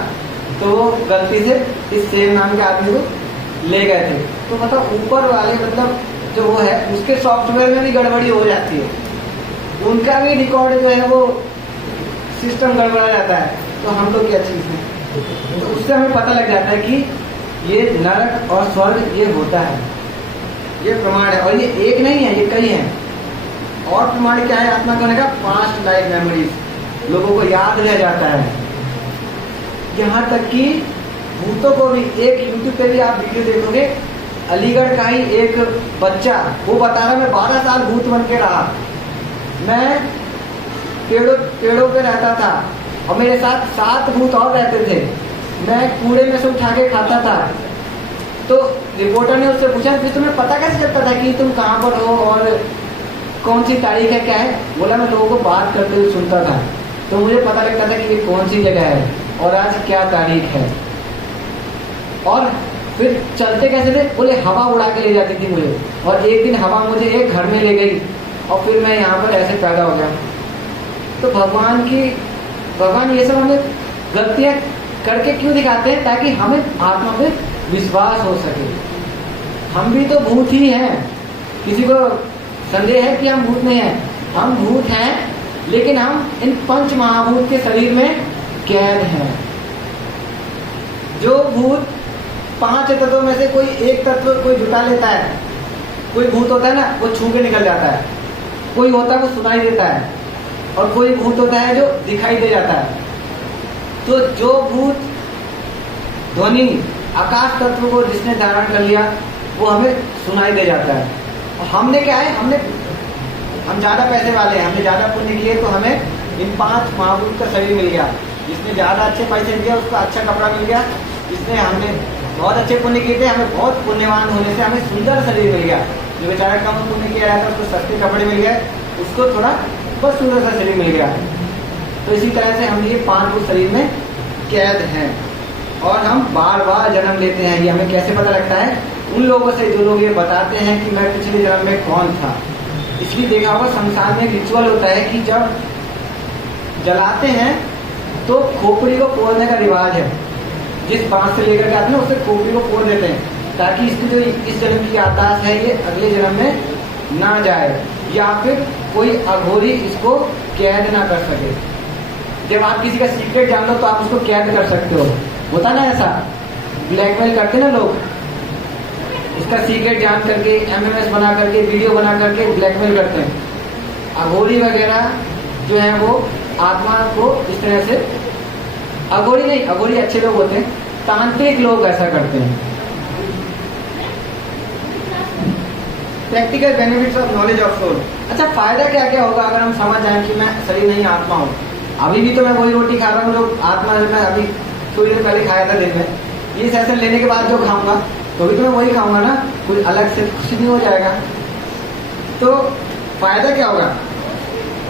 तो वो गलती से इस सेम नाम के आदमी को ले गए थे। तो मतलब ऊपर वाले, मतलब जो वो है उसके सॉफ्टवेयर में भी गड़बड़ी हो जाती है, उनका भी रिकॉर्ड जो है वो सिस्टम गड़बड़ा जाता है। तो हम लोग क्या चीज़ है, तो उससे हमें पता लग जाता है कि ये नरक और स्वर्ग ये होता है, ये प्रमाण है। और ये एक नहीं है, ये कई हैं। और प्रमाण क्या है आत्मा का होने का? पास्ट लाइफ मेमोरीज, लोगों को याद रह जाता है। यहाँ तक कि भूतों को भी, एक यूट्यूब पे भी आप वीडियो देखोगे, अलीगढ़ का ही एक बच्चा वो बता रहा मैं 12 साल भूत बन के रहा, मैं पेड़ों पे रहता था और मेरे साथ 7 भूत और रहते थे, मैं कूड़े में से उठा के खाता था। तो रिपोर्टर ने उससे पूछा फिर तुम्हें पता कैसे चलता था कि तुम कहाँ पर हो और कौन सी तारीख है, क्या है? बोला मैं लोगों को बात करते हुए सुनता था, तो मुझे पता लगता था कि ये कौन सी जगह है और आज क्या तारीख है। और फिर चलते कैसे थे? बोले हवा उड़ा के ले जाती थी मुझे, और एक दिन हवा मुझे एक घर में ले गई और फिर मैं यहाँ पर ऐसे पैदा हो गया। तो भगवान ये सब हमें गलतियाँ करके क्यों दिखाते हैं? ताकि हमें आत्मा पे विश्वास हो सके। हम भी तो भूत ही हैं, किसी को संदेह है कि हम भूत नहीं हैं? हम भूत हैं, लेकिन हम इन 5 महाभूत के शरीर में कैद हैं। जो भूत 5 तत्वों में से कोई एक तत्व कोई जुटा लेता है, कोई भूत होता है ना वो छू के निकल जाता है, कोई होता है वो सुनाई देता है, और कोई भूत होता है जो दिखाई दे जाता है। तो जो भूत ध्वनि आकाश तत्व को जिसने धारण कर लिया वो हमें सुनाई दे जाता है। और हमने क्या है, हम ज्यादा पैसे वाले हैं, हमने ज्यादा पुण्य किए तो हमें इन 5 महाभूत का शरीर मिल गया। जिसने ज्यादा अच्छे पैसे दिया उसको अच्छा कपड़ा मिल गया, जिसने हमने बहुत अच्छे पुण्य किए थे, हमें बहुत पुण्यवान होने से हमें सुंदर शरीर मिल गया। जो बेचारा कम पुण्य किया जाता है उसको सस्ते कपड़े मिल गए, उसको थोड़ा बहुत सुंदर सा शरीर मिल गया। तो इसी तरह से हम ये 5 भूत शरीर में कैद हैं और हम बार बार जन्म लेते हैं। ये हमें कैसे पता लगता है? उन लोगों से जो लोग ये बताते हैं कि मैं पिछले जन्म में कौन था। इसलिए देखा होगा संसार में रिचुअल होता है कि जब जलाते हैं तो खोपड़ी को फोड़ने का रिवाज है। जिस बांस से लेकर के आते हैं उससे खोपड़ी को फोड़ देते हैं ताकि इसकी जो इस जन्म की याददाश्त है ये अगले जन्म में ना जाए, या फिर कोई अघोरी इसको कैद ना कर सके। जब आप किसी का सीक्रेट जान लो तो आप उसको कैद कर सकते हो। होता ना ऐसा, ब्लैकमेल करते ना लोग, इसका सीक्रेट जान करके एमएमएस बना करके वीडियो बना करके ब्लैकमेल करते हैं। अघोरी वगैरह जो है वो आत्मा को इस तरह से, अघोरी नहीं, अघोरी अच्छे लोग होते हैं, तांत्रिक लोग ऐसा करते हैं। Practical benefits of knowledge of soul. अच्छा, फायदा क्या क्या होगा अगर हम समझ जाएं कि मैं शरीर नहीं आत्मा हूँ। अभी भी तो मैं वही रोटी खा रहा हूँ जो आत्मा मैं अभी थोड़ी देर पहले खाया था दिन में। ये सेशन लेने के बाद जो खाऊंगा तो भी तो मैं वही खाऊंगा ना, कुछ अलग से कुछ नहीं हो जाएगा। तो फायदा क्या होगा?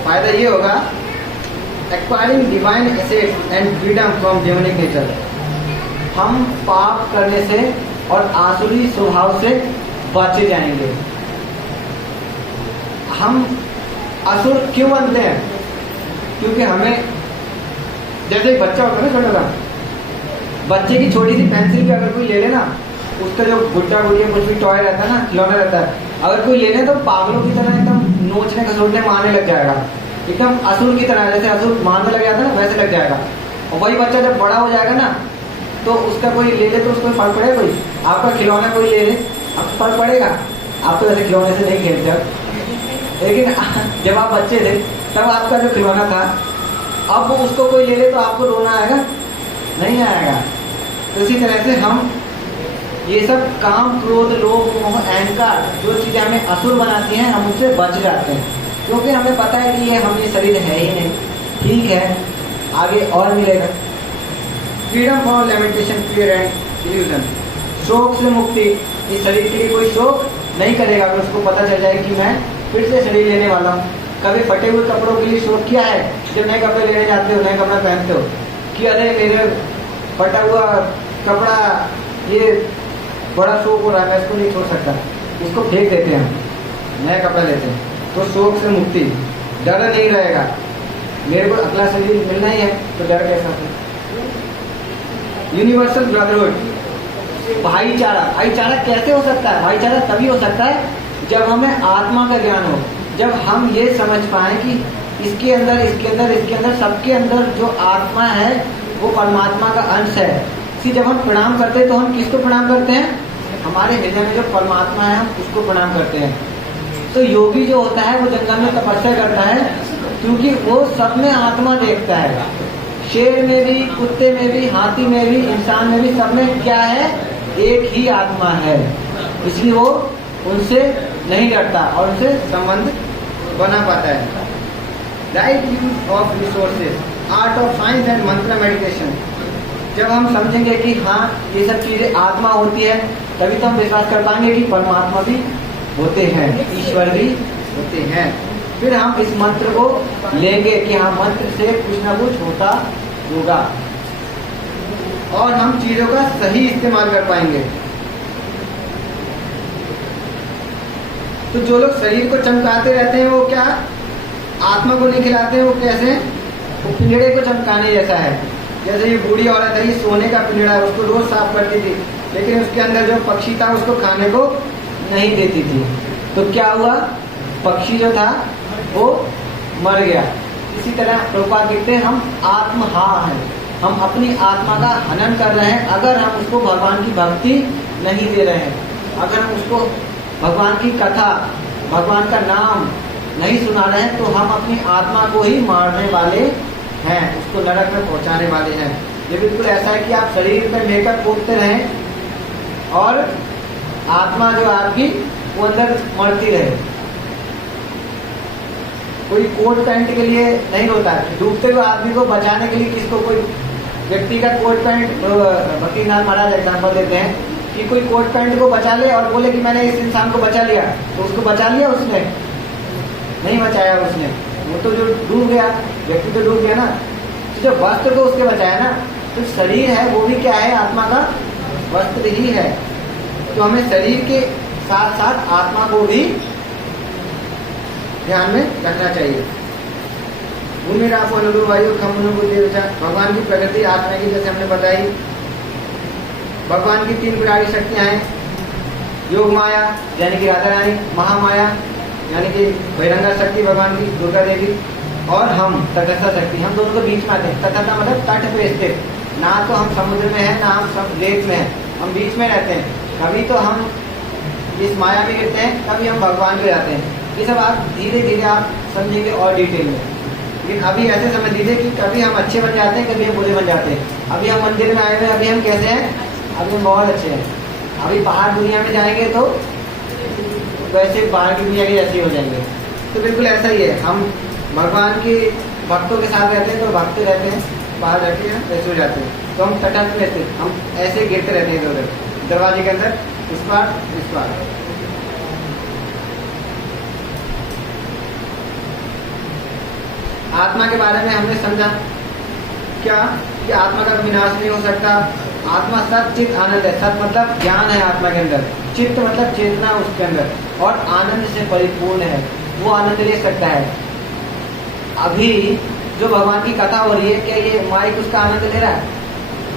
फायदा ये होगा, acquiring divine assets and freedom from demonic nature. हम पाप करने से और आसुरी स्वभाव से बचे जाएंगे। हम असुर क्यों बनते हैं? क्योंकि हमें, जैसे एक बच्चा होता है ना छोटा सा, बच्चे की छोटी सी पेंसिल भी अगर कोई ले लेना, उसका जो गुड्डा गुड़िया कुछ भी टॉय रहता है ना, खिलौना रहता है, अगर कोई ले ले तो पागलों की तरह एकदम नोचने खसोटने मारने लग जाएगा, एकदम असुर की तरह। जैसे असुर मारने लग जाता है ना वैसे लग जाएगा। और वही बच्चा जब बड़ा हो जाएगा ना तो उसका कोई ले ले तो उसको फर्क पड़ेगा? कोई आपका खिलौना कोई ले ले आपको फर्क पड़ेगा? आप तो वैसे खिलौने से नहीं खेलते अब, लेकिन जब आप बच्चे थे तब आपका जो खिलौना था, अब वो उसको कोई ले ले तो आपको रोना आएगा? नहीं आएगा। तो इसी तरह से हम ये सब काम, क्रोध, लोभ, मोह, अहंकार जो चीजें हमें असुर बनाती हैं हम उससे बच जाते हैं, क्योंकि हमें पता है कि ये हमें शरीर है ही नहीं। ठीक है, आगे और मिलेगा। Freedom from limitation, fear and illusion. शोक से मुक्ति। इस शरीर के लिए कोई शोक नहीं करेगा अगर उसको पता चल जाए कि मैं फिर से शरीर लेने वाला हूँ। कभी फटे हुए कपड़ों के लिए शोक किया है? जब नए कपड़े लेने जाते हो, नए कपड़ा पहनते हो कि अरे मेरे फटा हुआ कपड़ा ये बड़ा शोक हो रहा है, मैं इसको नहीं छोड़ सकता, इसको फेंक देते हैं, नया कपड़ा लेते हैं। तो शोक से मुक्ति, डर नहीं रहेगा। मेरे को अगला शरीर मिलना ही है तो डर कैसा है? यूनिवर्सल ब्रदरहुड, भाईचारा। भाईचारा कैसे हो सकता है? भाईचारा तभी हो सकता है जब हमें आत्मा का ज्ञान हो, जब हम ये समझ पाए कि इसके अंदर, इसके अंदर, इसके अंदर, सबके अंदर जो आत्मा है वो परमात्मा का अंश है। इसी जब हम प्रणाम करते हैं तो हम किसको प्रणाम करते हैं? हमारे हृदय में जो परमात्मा है हम उसको प्रणाम करते हैं। तो योगी जो होता है वो जंगल में तपस्या करता है क्योंकि वो सब में आत्मा देखता है। शेर में भी, कुत्ते में भी, हाथी में भी, इंसान में भी, सब में क्या है? एक ही आत्मा है। इसलिए वो उनसे नहीं डरता और उनसे संबंध बना पाता है। Right use of resources, art of science and मंत्र मेडिटेशन। जब हम समझेंगे कि हाँ ये सब चीजें आत्मा होती है तभी तो हम विश्वास कर पाएंगे कि परमात्मा भी होते हैं, ईश्वर भी होते हैं। फिर हम इस मंत्र को लेंगे कि हाँ मंत्र से कुछ ना कुछ होता होगा और हम चीजों का सही इस्तेमाल कर पाएंगे। तो जो लोग शरीर को चमकाते रहते हैं वो क्या आत्मा को नहीं खिलाते हैं? वो कैसे? वो पिंजड़े को चमकाने जैसा है। जैसे ये बूढ़ी औरत है, ये सोने का पिंजड़ा है, उसको रोज साफ करती थी, लेकिन उसके अंदर जो पक्षी था उसको खाने को नहीं देती थी। तो क्या हुआ? पक्षी जो था वो मर गया। इसी तरह प्रभुपाद कहते हैं हम आत्महा हैं, हम अपनी आत्मा का हनन कर रहे हैं अगर हम उसको भगवान की भक्ति नहीं दे रहे हैं, अगर हम उसको भगवान की कथा, भगवान का नाम नहीं सुना रहे हैं, तो हम अपनी आत्मा को ही मारने वाले हैं, उसको नरक में पहुंचाने वाले हैं। ये बिल्कुल ऐसा है कि आप शरीर पे मेकअप पोतते रहें और आत्मा जो आपकी वो अंदर मरती रहे। कोई कोट पैंट के लिए नहीं रोता है, डूबते हुए आदमी को बचाने के लिए किसको, कोई व्यक्ति का कोट पैंट, बद्रीनाथ महाराज एग्जाम्पल देते हैं कि कोई कोट पैंट को बचा ले और बोले कि मैंने इस इंसान को बचा लिया, तो उसको बचा लिया उसने? नहीं बचाया उसने, वो तो जो डूब गया, व्यक्ति तो डूब गया ना। तो जो वस्त्र को उसके बचाया ना, तो शरीर है वो भी क्या है, आत्मा का वस्त्र ही है। तो हमें शरीर के साथ साथ आत्मा को भी ध्यान में रखना चाहिए। भूमि रापो अनुरूप वायु खम भगवान की प्रगति आत्मा की जैसे हमने बताई। भगवान की 3 प्रकार की शक्तियां हैं, योग माया यानी कि राधा रानी, महामाया यानी कि बहिरंगा शक्ति भगवान की दुर्गा देवी, और हम तटस्थ शक्ति, हम दोनों के बीच में आते हैं। तटस्थ मतलब तट पे स्थित, ना तो हम समुद्र में है ना हम रेत में है, हम बीच में रहते हैं। कभी तो हम इस माया में गिरते हैं, कभी हम भगवान में जाते हैं। ये सब आप धीरे धीरे आप समझेंगे और डिटेल में, लेकिन अभी ऐसे समझ लीजिए कि कभी हम अच्छे बन जाते हैं, कभी हम बुरे बन जाते हैं। अभी हम मंदिर में आए हुए, अभी हम कैसे हैं, अभी हम बहुत अच्छे हैं। अभी बाहर दुनिया में जाएंगे तो वैसे बाहर की दुनिया के जैसे हो जाएंगे। तो बिल्कुल ऐसा ही है, हम भगवान के भक्तों के साथ रहते हैं तो भक्ति रहते हैं, बाहर जाके हैं वैसे हो जाते हैं। तो हम तटस्थ रहते हैं, हम ऐसे गिरते रहते हैं इधर उधर, दरवाजे के अंदर इस बार इस बार। आत्मा के बारे में हमने समझा क्या कि आत्मा का विनाश नहीं हो सकता। आत्मा सत चित आनंद है, सत मतलब ज्ञान है आत्मा के अंदर, चित्त मतलब चेतना उसके अंदर, और आनंद से परिपूर्ण है, वो आनंद ले सकता है। अभी जो भगवान की कथा हो रही है, क्या ये माइक उसका आनंद ले रहा है?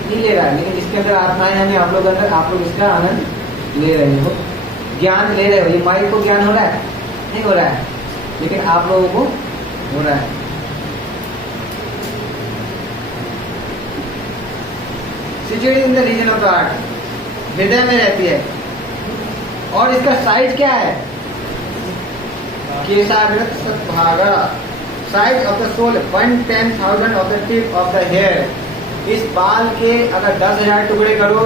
नहीं ले रहा है, लेकिन जिसके अंदर आत्मा है यानी आप लोग अंदर, आप लोग इसका आनंद ले रहे हो, ज्ञान ले रहे हो। ये माइक को ज्ञान हो रहा है? नहीं हो रहा है, लेकिन आप लोगों को हो रहा है। Situated in the region of the heart, हृदय में रहती है। और इसका साइज क्या है? केशाग्रत सतभागा, size of the soul 1/10,000 of the tip of the hair. इस बाल के अगर 10,000 टुकड़े करो,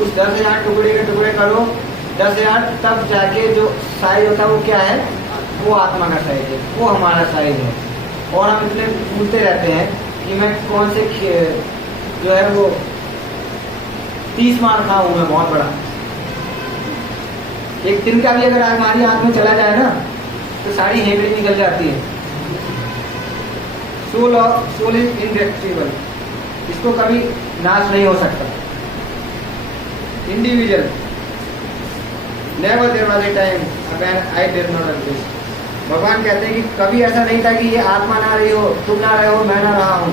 उस 10,000 टुकड़े के टुकड़े करो 10,000, तब जाके जो साइज होता है वो क्या है? वो आत्मा का साइज है, वो हमारा साइज है। और हम इतने पूछते रहते हैं कि मैं कौन से जो है वो 30 मार खा हूं मैं बहुत बड़ा। एक दिन का भी अगर हमारी आंख में चला जाए ना तो सारी हेबड़ी निकल जाती है। सोल इज इनडेस्ट्रेबल, इसको कभी नाश नहीं हो सकता। Individual, never there was a time when I did not exist. भगवान कहते हैं कि कभी ऐसा नहीं था कि ये आत्मा ना रही हो, तुम ना रहे हो, मैं ना रहा हूं।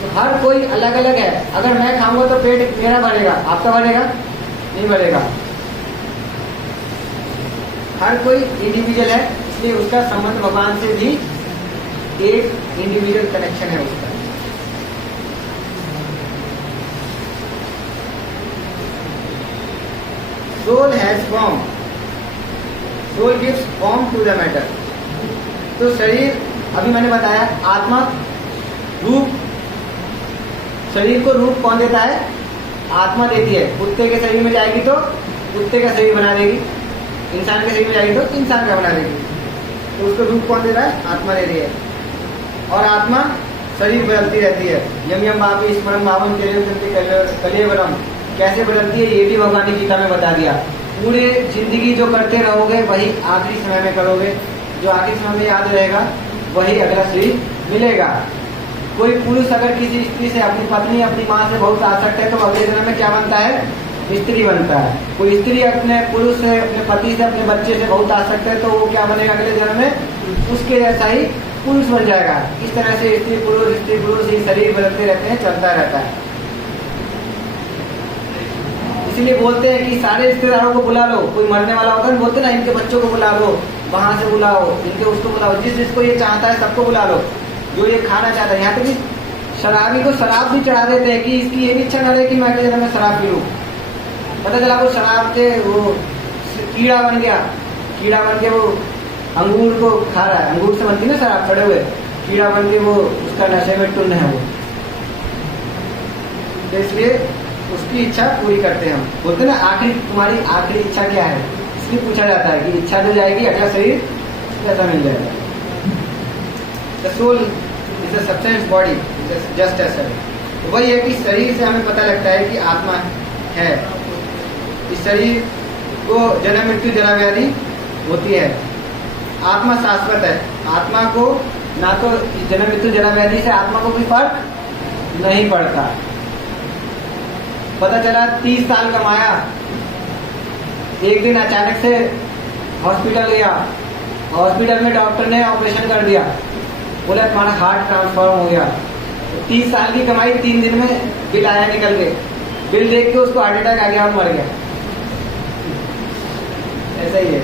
तो हर कोई अलग अलग है। अगर मैं खाऊंगा तो पेट मेरा भरेगा, आपका भरेगा? नहीं भरेगा। हर कोई इंडिविजुअल है, इसलिए उसका संबंध भगवान से भी एक इंडिविजुअल कनेक्शन है उसका। Soul has form, soul gives form to the matter. तो शरीर, अभी मैंने बताया आत्मा रूप, शरीर को रूप कौन देता है? आत्मा देती है। कुत्ते के शरीर में जाएगी तो कुत्ते का शरीर बना देगी, इंसान के शरीर में जाएगी तो इंसान का बना देगी। तो उसको रूप कौन दे रहा है? आत्मा दे रही है। और आत्मा शरीर बदलती रहती है। यम यम बापी स्मरण भावन कलेवरम, कैसे बदलती है ये भी भगवान ने गीता में बता दिया। पूरे जिंदगी जो करते रहोगे वही आखिरी समय में करोगे, जो आखिरी समय में याद रहेगा वही अगला शरीर मिलेगा। कोई पुरुष अगर किसी स्त्री से, अपनी पत्नी अपनी माँ से बहुत आसक्त है तो अगले जन्म में क्या बनता है? स्त्री बनता है। कोई स्त्री अपने पुरुष से, अपने पति से, अपने बच्चे से बहुत आसक्त है तो वो क्या बनेगा अगले जन्म में? उसके जैसा ही पुरुष बन जाएगा। इस तरह से स्त्री पुरुष ही शरीर बदलते रहते हैं, चलता रहता है। इसलिए बोलते हैं कि सारे रिश्तेदारों को बुला लो। कोई मरने वाला होता है, बोलते ना इनके बच्चों को बुला लो, वहां से बुलाओ, इनके उसको बुलाओ, जिस जिसको ये चाहता है सबको बुला लो, जो ये खाना चाहता है। यहाँ तक कि शराबी को शराब भी चढ़ा देते हैं कि इसकी ये भी इच्छा न रहे कि मैं अगले जन्म में शराब पी लूँ। पता चला वो शराब से वो कीड़ा बन गया, कीड़ा बन के वो अंगूर को खा रहा है, अंगूर से बनती ना शराब, खड़े हुए कीड़ा बन के वो उसका नशे में टुन है वो। तो इसलिए उसकी इच्छा पूरी करते हैं हम। बोलते ना आखिरी तुम्हारी आखिरी इच्छा क्या है, इसलिए पूछा जाता है कि इच्छा तो जाएगी, अगला शरीर कैसा मिल जाएगा। The soul is a substance body just as such. वही है कि शरीर से हमें पता लगता है कि आत्मा है। इस शरीर को जन्म मृत्यु जरा व्याधि होती है। आत्मा शाश्वत है। आत्मा को ना तो जन्म मृत्यु जरा व्याधि से आत्मा को कोई फर्क नहीं पड़ता। पता चला 30 साल कमाया, एक दिन अचानक से हॉस्पिटल गया, हॉस्पिटल में डॉक्टर ने ऑपरेशन कर दिया, बोला तुम्हारा हार्ट ट्रांसफॉर्म हो गया। 30 साल की कमाई 3 दिन में बिल आया निकल के, बिल देख के उसको हार्ट अटैक आ गया और मर गया। ऐसा ही है।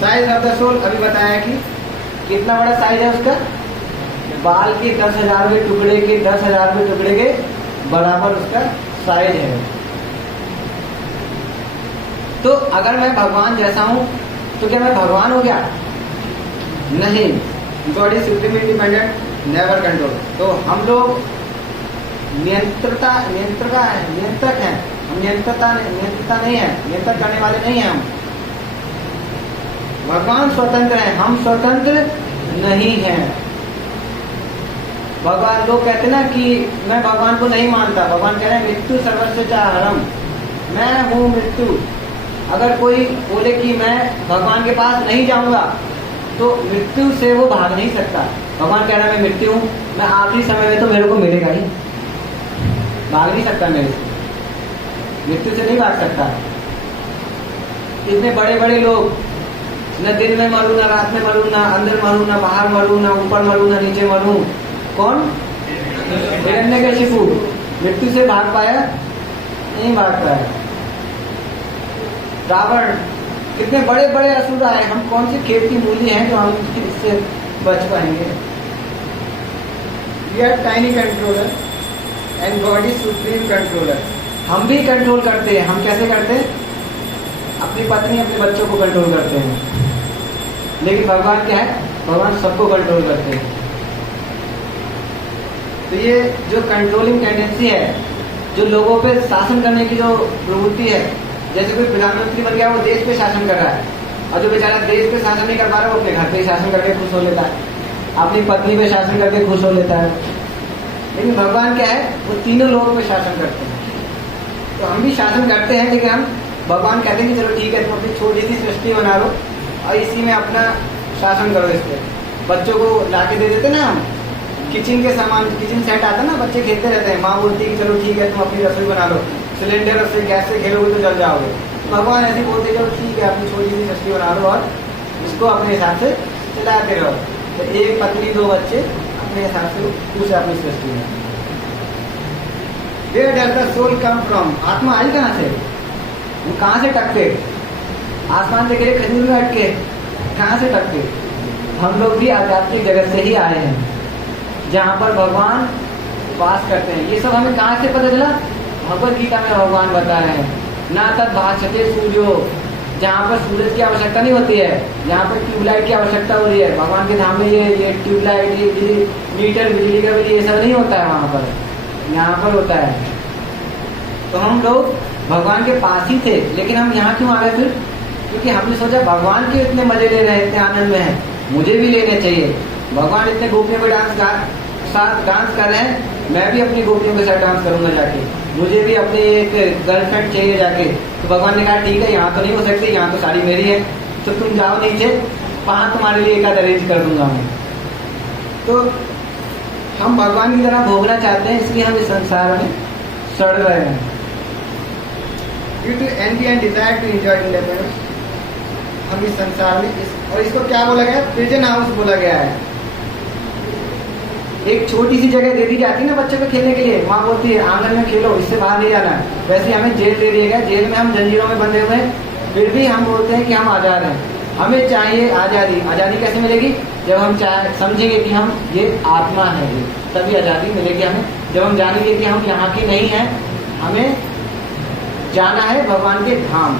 साइज ऑफ द सोल अभी बताया कि कितना बड़ा साइज है उसका, बाल के 10,000वें टुकड़े के 10,000वें टुकड़े के बराबर उसका साइज है। तो अगर मैं भगवान जैसा हूं तो क्या मैं भगवान हो गया? नहीं। God is supreme independent, never control. तो हम लोग नियंत्रक हैं, हम नियंत्रता नहीं है, नियंत्रण करने वाले नहीं हैं हम। भगवान स्वतंत्र हैं, हम स्वतंत्र नहीं हैं। भगवान लोग कहते ना कि मैं भगवान को नहीं मानता, भगवान कह रहे हैं मृत्यु सर्वस्व च हरम, मैं हूँ मृत्यु। अगर कोई बोले कि मैं भगवान के पास नहीं जाऊंगा तो मृत्यु से वो भाग नहीं सकता। भगवान कह रहा है मैं मृत्यु हूँ, मैं आखिरी समय में तो मेरे को मिलेगा ही, भाग नहीं सकता मेरे से, मृत्यु से नहीं भाग सकता। इतने बड़े बड़े लोग, न दिन में मरूं, न रात में मरूं, न अंदर मरूं, न बाहर मरूं, न ऊपर मरूं, न नीचे मरूं। कौन? हिरण्यकशिपु मृत्यु से भाग पाया? नहीं भाग पाया। रावण, कितने बड़े बड़े असुर आए, हम कौन से खेत की मूली हैं जो हम इससे बच पाएंगे? We are tiny controller and God is supreme controller. हम भी कंट्रोल करते हैं। हम कैसे करते हैं? अपनी पत्नी अपने बच्चों को कंट्रोल करते हैं, लेकिन भगवान क्या है? भगवान सबको कंट्रोल करते हैं। तो ये जो कंट्रोलिंग टेंडेंसी है, जो लोगों पे शासन करने की जो प्रवृत्ति है, जैसे कोई प्रधानमंत्री बन गया, वो देश पे शासन कर रहा है, और जो बेचारा देश पे शासन नहीं कर पा रहा, वो अपने घर पे शासन करके खुश हो लेता है, अपनी पत्नी पे शासन करके खुश हो लेता है। लेकिन भगवान क्या है? वो तीनों लोगों पे शासन करते हैं। तो हम भी शासन करते हैं, लेकिन हम भगवान कहते हैं कि चलो ठीक है, तुम अपनी छोटी सी सृष्टि बना लो और इसी में अपना शासन करो। इस पर बच्चों को ला के दे देते ना हम, किचन के सामान, किचन सेट आता है ना, बच्चे खेलते रहते हैं, माँ बोलती है कि चलो ठीक है तुम अपनी रसोई बना लो, सिलेंडर से गैस से खेलोगे तो जल जाओगे। भगवान ऐसे बोलते चलो ठीक है अपनी छोटी सी सृष्टि बना लो और इसको अपने हिसाब से चलाते रहो। तो एक पत्नी 2 बच्चे अपने हिसाब से दूसरे अपनी सृष्टि में। Where does the soul come from? आत्मा आई कहाँ से? वो कहाँ से टकते? आसमान से गिरे खजूर में अटके? कहाँ से टकते? हम लोग भी आध्यात्मिक जगत से ही आए हैं, जहाँ पर भगवान वास करते हैं। ये सब हमें कहाँ से पता चला? भगवद गीता में भगवान बता रहे हैं, ना तद भाषते सूर्यो, जहाँ पर सूरज की आवश्यकता नहीं होती है, जहाँ पर ट्यूबलाइट की आवश्यकता हो रही है। भगवान के धाम में ये ट्यूबलाइट, ये मीटर, बिजली का बिल, ये सब नहीं होता है वहाँ पर, यहाँ पर होता है। तो हम लोग भगवान के पास ही थे, लेकिन हम यहाँ क्यों आ गए फिर? क्योंकि हमने सोचा भगवान के इतने मजे ले रहे हैं, इतने आनंद में है, मुझे भी लेने चाहिए। भगवान इतने गोपियों को डांस कर रहे हैं, मैं भी अपनी गोपियों के साथ डांस करूंगा जाके, मुझे भी अपनी एक गर्लफ्रेंड चाहिए जाके। तो भगवान ने कहा ठीक है, यहाँ तो नहीं हो सकती, यहाँ तो साड़ी मेरी है, तो तुम जाओ नीचे, वहाँ तुम्हारे लिए एक आध अरेंज कर दूंगा मैं। तो हम भगवान की तरह भोगना चाहते हैं, इसलिए हम इस संसार में सड़ रहे हैं। Due to envy and desire to enjoy independence, हम इस संसार में और इसको क्या बोला गया? प्रिजन हाउस बोला गया है। एक छोटी सी जगह दे दी जाती है ना बच्चों को खेलने के लिए, माँ बोलती है आंगन में खेलो, इससे बाहर नहीं जाना है। वैसे हमें जेल दे दिया गया, जेल में हम जंजीरों में बंधे हुए हैं, फिर भी हम बोलते हैं कि हम आजाद हैं। हमें चाहिए आज़ादी। आज़ादी कैसे मिलेगी? जब हम समझेंगे कि हम ये आत्मा है, तभी आज़ादी मिलेगी हमें। जब हम जानेंगे कि हम यहाँ के नहीं हैं, हमें जाना है भगवान के धाम।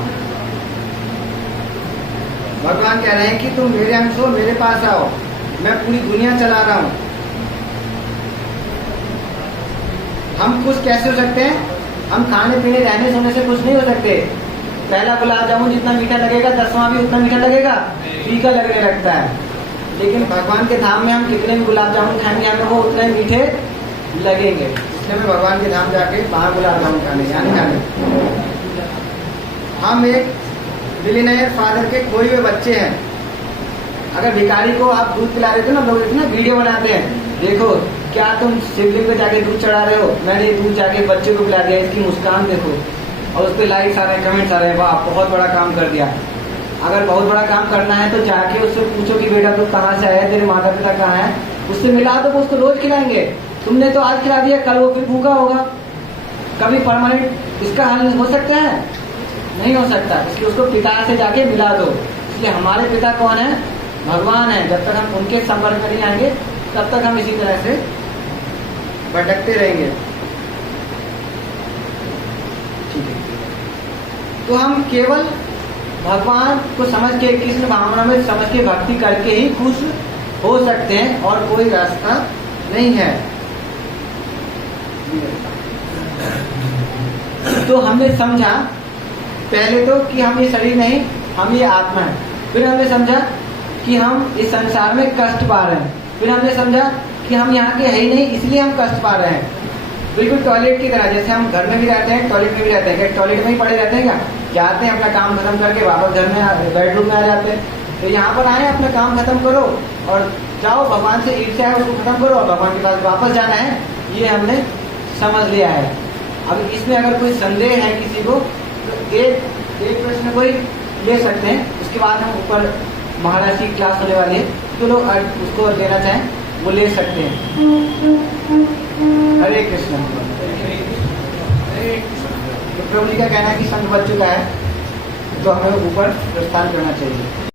भगवान कह रहे हैं कि तुम मेरे अंश हो, मेरे पास आओ, मैं पूरी दुनिया चला रहा हूं। हम खुश कैसे हो सकते हैं? हम खाने पीने रहने सोने से खुश नहीं हो सकते। पहला गुलाब जामुन जितना मीठा लगेगा, 10वां भी उतना मीठा लगेगा, फीका लगने लगता है। लेकिन भगवान के धाम में हम कितने भी गुलाब जामुन खाएंगे, हमें वो उतने मीठे लगेंगे। इसलिए हमें भगवान के धाम जाके वहां गुलाब जामुन खाने यानी खाने। हम एक बिलियनियर फादर के खोए हुए बच्चे हैं। अगर भिखारी को आप दूध पिला रहे थे ना, लोग इतना वीडियो बनाते हैं, देखो क्या तुम शिवलिंग पे जाके दूध चढ़ा रहे हो, मैंने दूध जाके बच्चे को पिला दिया, इसकी मुस्कान देखो। और उस पर लाइक्स आ रहे हैं, कमेंट्स आ रहे हैं, वाह बहुत बड़ा काम कर दिया। अगर बहुत बड़ा काम करना है तो जाके उससे पूछो कि बेटा तू कहाँ से आया, तेरे माता पिता कहाँ है, उससे मिला दो, उसको रोज खिलाएंगे। तुमने तो आज खिला दिया, कल वो फिर भूखा होगा। कभी परमानेंट इसका हल हो सकता है? नहीं हो सकता। इसलिए उसको पिता से जाके मिला दो। इसलिए हमारे पिता कौन है? भगवान है। जब तक हम उनके संपर्क में नहीं आएंगे, तब तक हम इसी तरह से भटकते रहेंगे। ठीक है, तो हम केवल भगवान को समझ के, कृष्ण भावना में समझ के भक्ति करके ही खुश हो सकते हैं, और कोई रास्ता नहीं है। तो हमने समझा पहले तो कि हम ये शरीर नहीं, हम ये आत्मा है। फिर हमने समझा कि हम इस संसार में कष्ट पा रहे हैं। फिर हमने समझा कि हम यहाँ के है ही नहीं, इसलिए हम कष्ट पा रहे हैं। बिल्कुल टॉयलेट की तरह, जैसे हम घर में भी रहते हैं, टॉयलेट में भी रहते हैं। क्या टॉयलेट में ही पड़े रहते हैं? क्या जाते हैं, अपना काम खत्म करके वापस घर में बेडरूम में आ जाते हैं? तो यहाँ पर आए, अपना काम खत्म करो और जाओ, भगवान से ईर्ष्या है उसको खत्म करो और भगवान के पास वापस जाना है। ये हमने समझ लिया है। अब इसमें अगर कोई संदेह है किसी को, तो एक प्रश्न कोई ले सकते हैं। उसके बाद हम ऊपर महाराज की क्लास होने वाली है, तो लोग उसको लेना चाहें वो ले सकते हैं। हरे कृष्ण। तो प्रभु जी का कहना है कि संघ बच चुका है, तो हमें ऊपर प्रस्थान करना चाहिए।